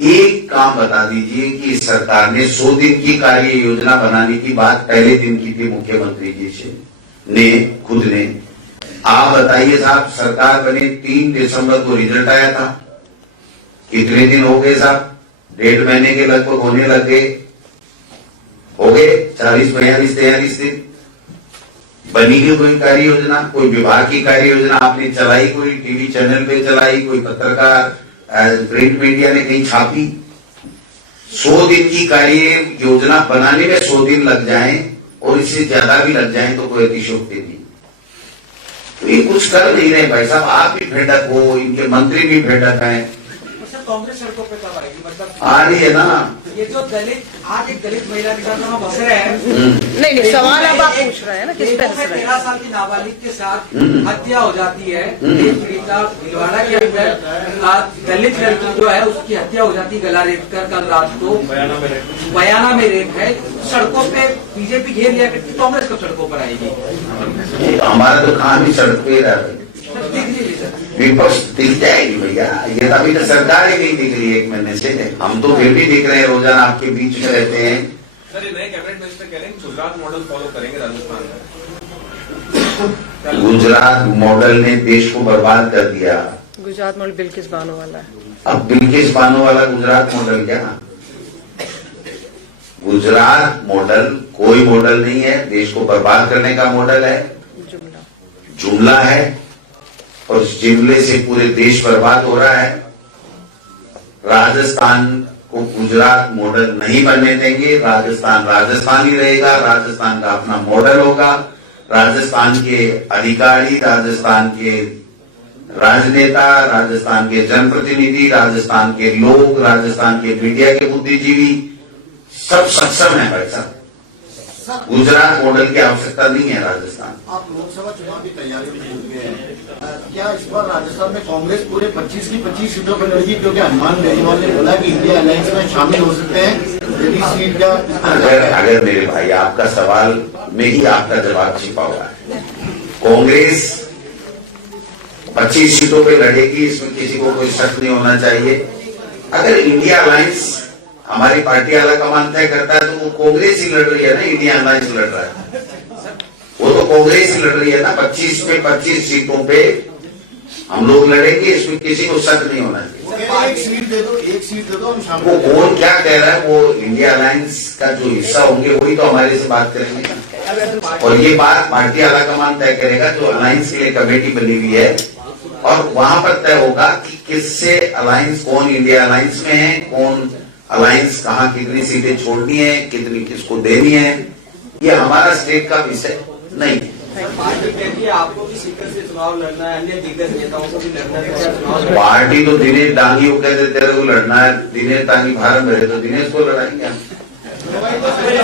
एक काम बता दीजिए कि इस सरकार ने 100 दिन की कार्य योजना बनाने की बात पहले दिन की थी मुख्यमंत्री जी ने खुद ने। आप बताइए साहब, सरकार बने 3 दिसंबर को रिजल्ट आया था, कितने दिन हो गए साहब? 1.5 महीने के लगभग होने लग गए, हो गए 40, 42, 43 दिन। बनी की कोई कार्य योजना, कोई विभाग की कार्य योजना आपने चलाई, कोई टीवी चैनल पे चलाई, कोई पत्रकार प्रिंट मीडिया ने कहीं छापी? 100 दिन की कार्य योजना बनाने में 100 दिन लग जाएं और इससे ज्यादा भी लग जाएं तो कोई अतिशयोक्ति नहीं। तो ये कुछ कर नहीं रहे भाई साहब, आप भी भेड़क हो, इनके मंत्री भी भेड़क हैं। कांग्रेस सड़कों पे कब आएगी? मतलब आ रही है ना। ये जो दलित, आज एक दलित महिला के साथ हम हंस रहे हैं। नहीं, सवाल अब आप पूछ रहे हैं ना, किस तरह से? 13 साल की नाबालिग के साथ हत्या हो जाती है, एक पीड़िता भीलवाड़ा के अंदर दलित लड़की जो है उसकी हत्या हो जाती है गला रेत कर। कल रात को बयाना में रेप है। सड़कों पे बीजेपी घेर लिया करती, कांग्रेस कब सड़कों पर आएगी? हमारा तो काम ही सड़क पे रहा है, विपक्ष दिख जाएगी भैया। ये तो अभी तो सरकार ही नहीं दिख रही है 1 महीने से, हम तो फिर भी दिख रहे हैं, रोजाना आपके बीच में रहते हैं। सर, ये नए कैबिनेट मिनिस्टर कह रहे हैं गुजरात मॉडल फॉलो करेंगे राजस्थान में। गुजरात मॉडल ने देश को बर्बाद कर दिया। गुजरात मॉडल बिल्किस बानो वाला है। अब बिल्किस बानो वाला गुजरात मॉडल क्या? गुजरात मॉडल कोई मॉडल नहीं है, देश को बर्बाद करने का मॉडल है। जुमला है और उस जुमले से पूरे देश बर्बाद हो रहा है। राजस्थान को गुजरात मॉडल नहीं बनने देंगे। राजस्थान राजस्थान ही रहेगा। राजस्थान का अपना मॉडल होगा। राजस्थान के अधिकारी, राजस्थान के राजनेता, राजस्थान के जनप्रतिनिधि, राजस्थान के लोग, राजस्थान के मीडिया के बुद्धिजीवी सब सक्षम है भाई साहब। गुजरात मॉडल की आवश्यकता नहीं है राजस्थान। आप लोकसभा चुनाव की तैयारियों में जुट गए हैं, क्या इस बार राजस्थान में कांग्रेस पूरे 25 की 25 सीटों पर लड़ेगी? क्योंकि हनुमान बेनीवाल ने बोला कि इंडिया अलायंस में शामिल हो सकते हैं यदि सीट का। अगर मेरे भाई आपका सवाल में ही आपका जवाब छिपा हुआ है। कांग्रेस 25 सीटों पे लड़ेगी, इसमें किसी को कोई शक नहीं होना चाहिए। अगर इंडिया अलायंस हमारी पार्टी वाला कमान तय करता है तो वो कांग्रेस ही लड़ रही है ना, इंडिया अलायंस लड़ रहा है। वो तो कांग्रेस ही लड़ रही है ना। 25 पे 25 सीटों पे हम लोग लड़ेंगे, इसमें किसी को शक नहीं होना चाहिए। एक सीट दे दो, एक सीट दे दो, हम शामिल। वो कौन क्या कह रहा है, वो इंडिया अलायंस का जो हिस्सा होंगे वही तो हमारे से बात करेंगे और ये बात पार्टी आला कमान तय करेगा। जो अलायंस के लिए कमेटी बनी हुई है और वहां पर तय होगा कि किससे अलायंस, कौन इंडिया अलायंस में है, कौन अलायंस कहाँ कितनी सीटें छोड़नी है, कितनी किसको देनी है। ये हमारा स्टेट का विषय नहीं है। पार्टी कहती है आपको भी सीकर से चुनाव लड़ना है, अन्य दिग्गज नेताओं को भी लड़ना है। पार्टी तो दिनेश डांगी को कहते तेरे को लड़ना है, दिनेश डांगी फार्म भरे तो दिनेश को लड़ाएंगे हम।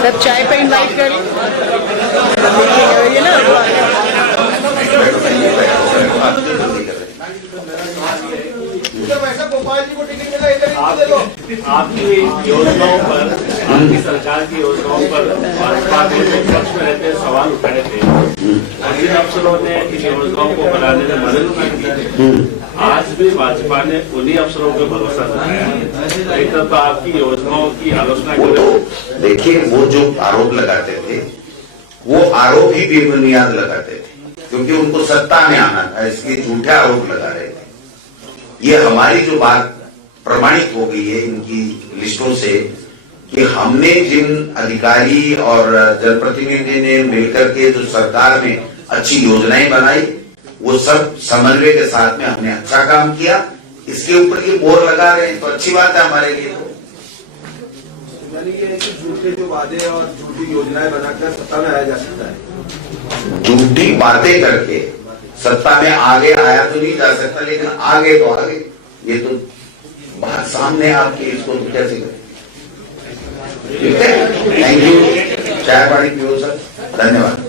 सब चाय पे इनवाइट करें आपकी योजनाओं पर, आपकी सरकार की योजनाओं पर भाजपा के विपक्ष में रहते सवाल उठाए थे और इन अफसरों ने इन योजनाओं को बनाने में मदद की थी। आज भी भाजपा ने उन्हीं अफसरों पर भरोसा जताया है। एक तरफ तो आपकी योजनाओं की आलोचना कर देखिए, वो जो आरोप लगाते थे वो आरोप ही बेबुनियाद लगाते थे क्योंकि उनको सत्ता में आना था, इसलिए झूठे आरोप लगा रहे थे। ये हमारी जो बात प्रमाणित हो गई है इनकी लिस्टों से कि हमने जिन अधिकारी और जनप्रतिनिधि ने मिलकर के जो सरकार में अच्छी योजनाएं बनाई वो सब समन्वय के साथ में हमने अच्छा काम किया। इसके ऊपर ये बोर लगा रहे हैं तो अच्छी बात है हमारे लिए। यानी ये है कि झूठे जो वादे और झूठी योजनाएं बनाकर सत्ता में आया जा सकता है। झूठी बातें करके सत्ता में आगे आया तो नहीं जा सकता, लेकिन आगे तो आगे। ये तो बात सामने आपकी, इसको तो कैसे करें। ठीक है, थैंक यू। चाय पानी पियो सर, धन्यवाद।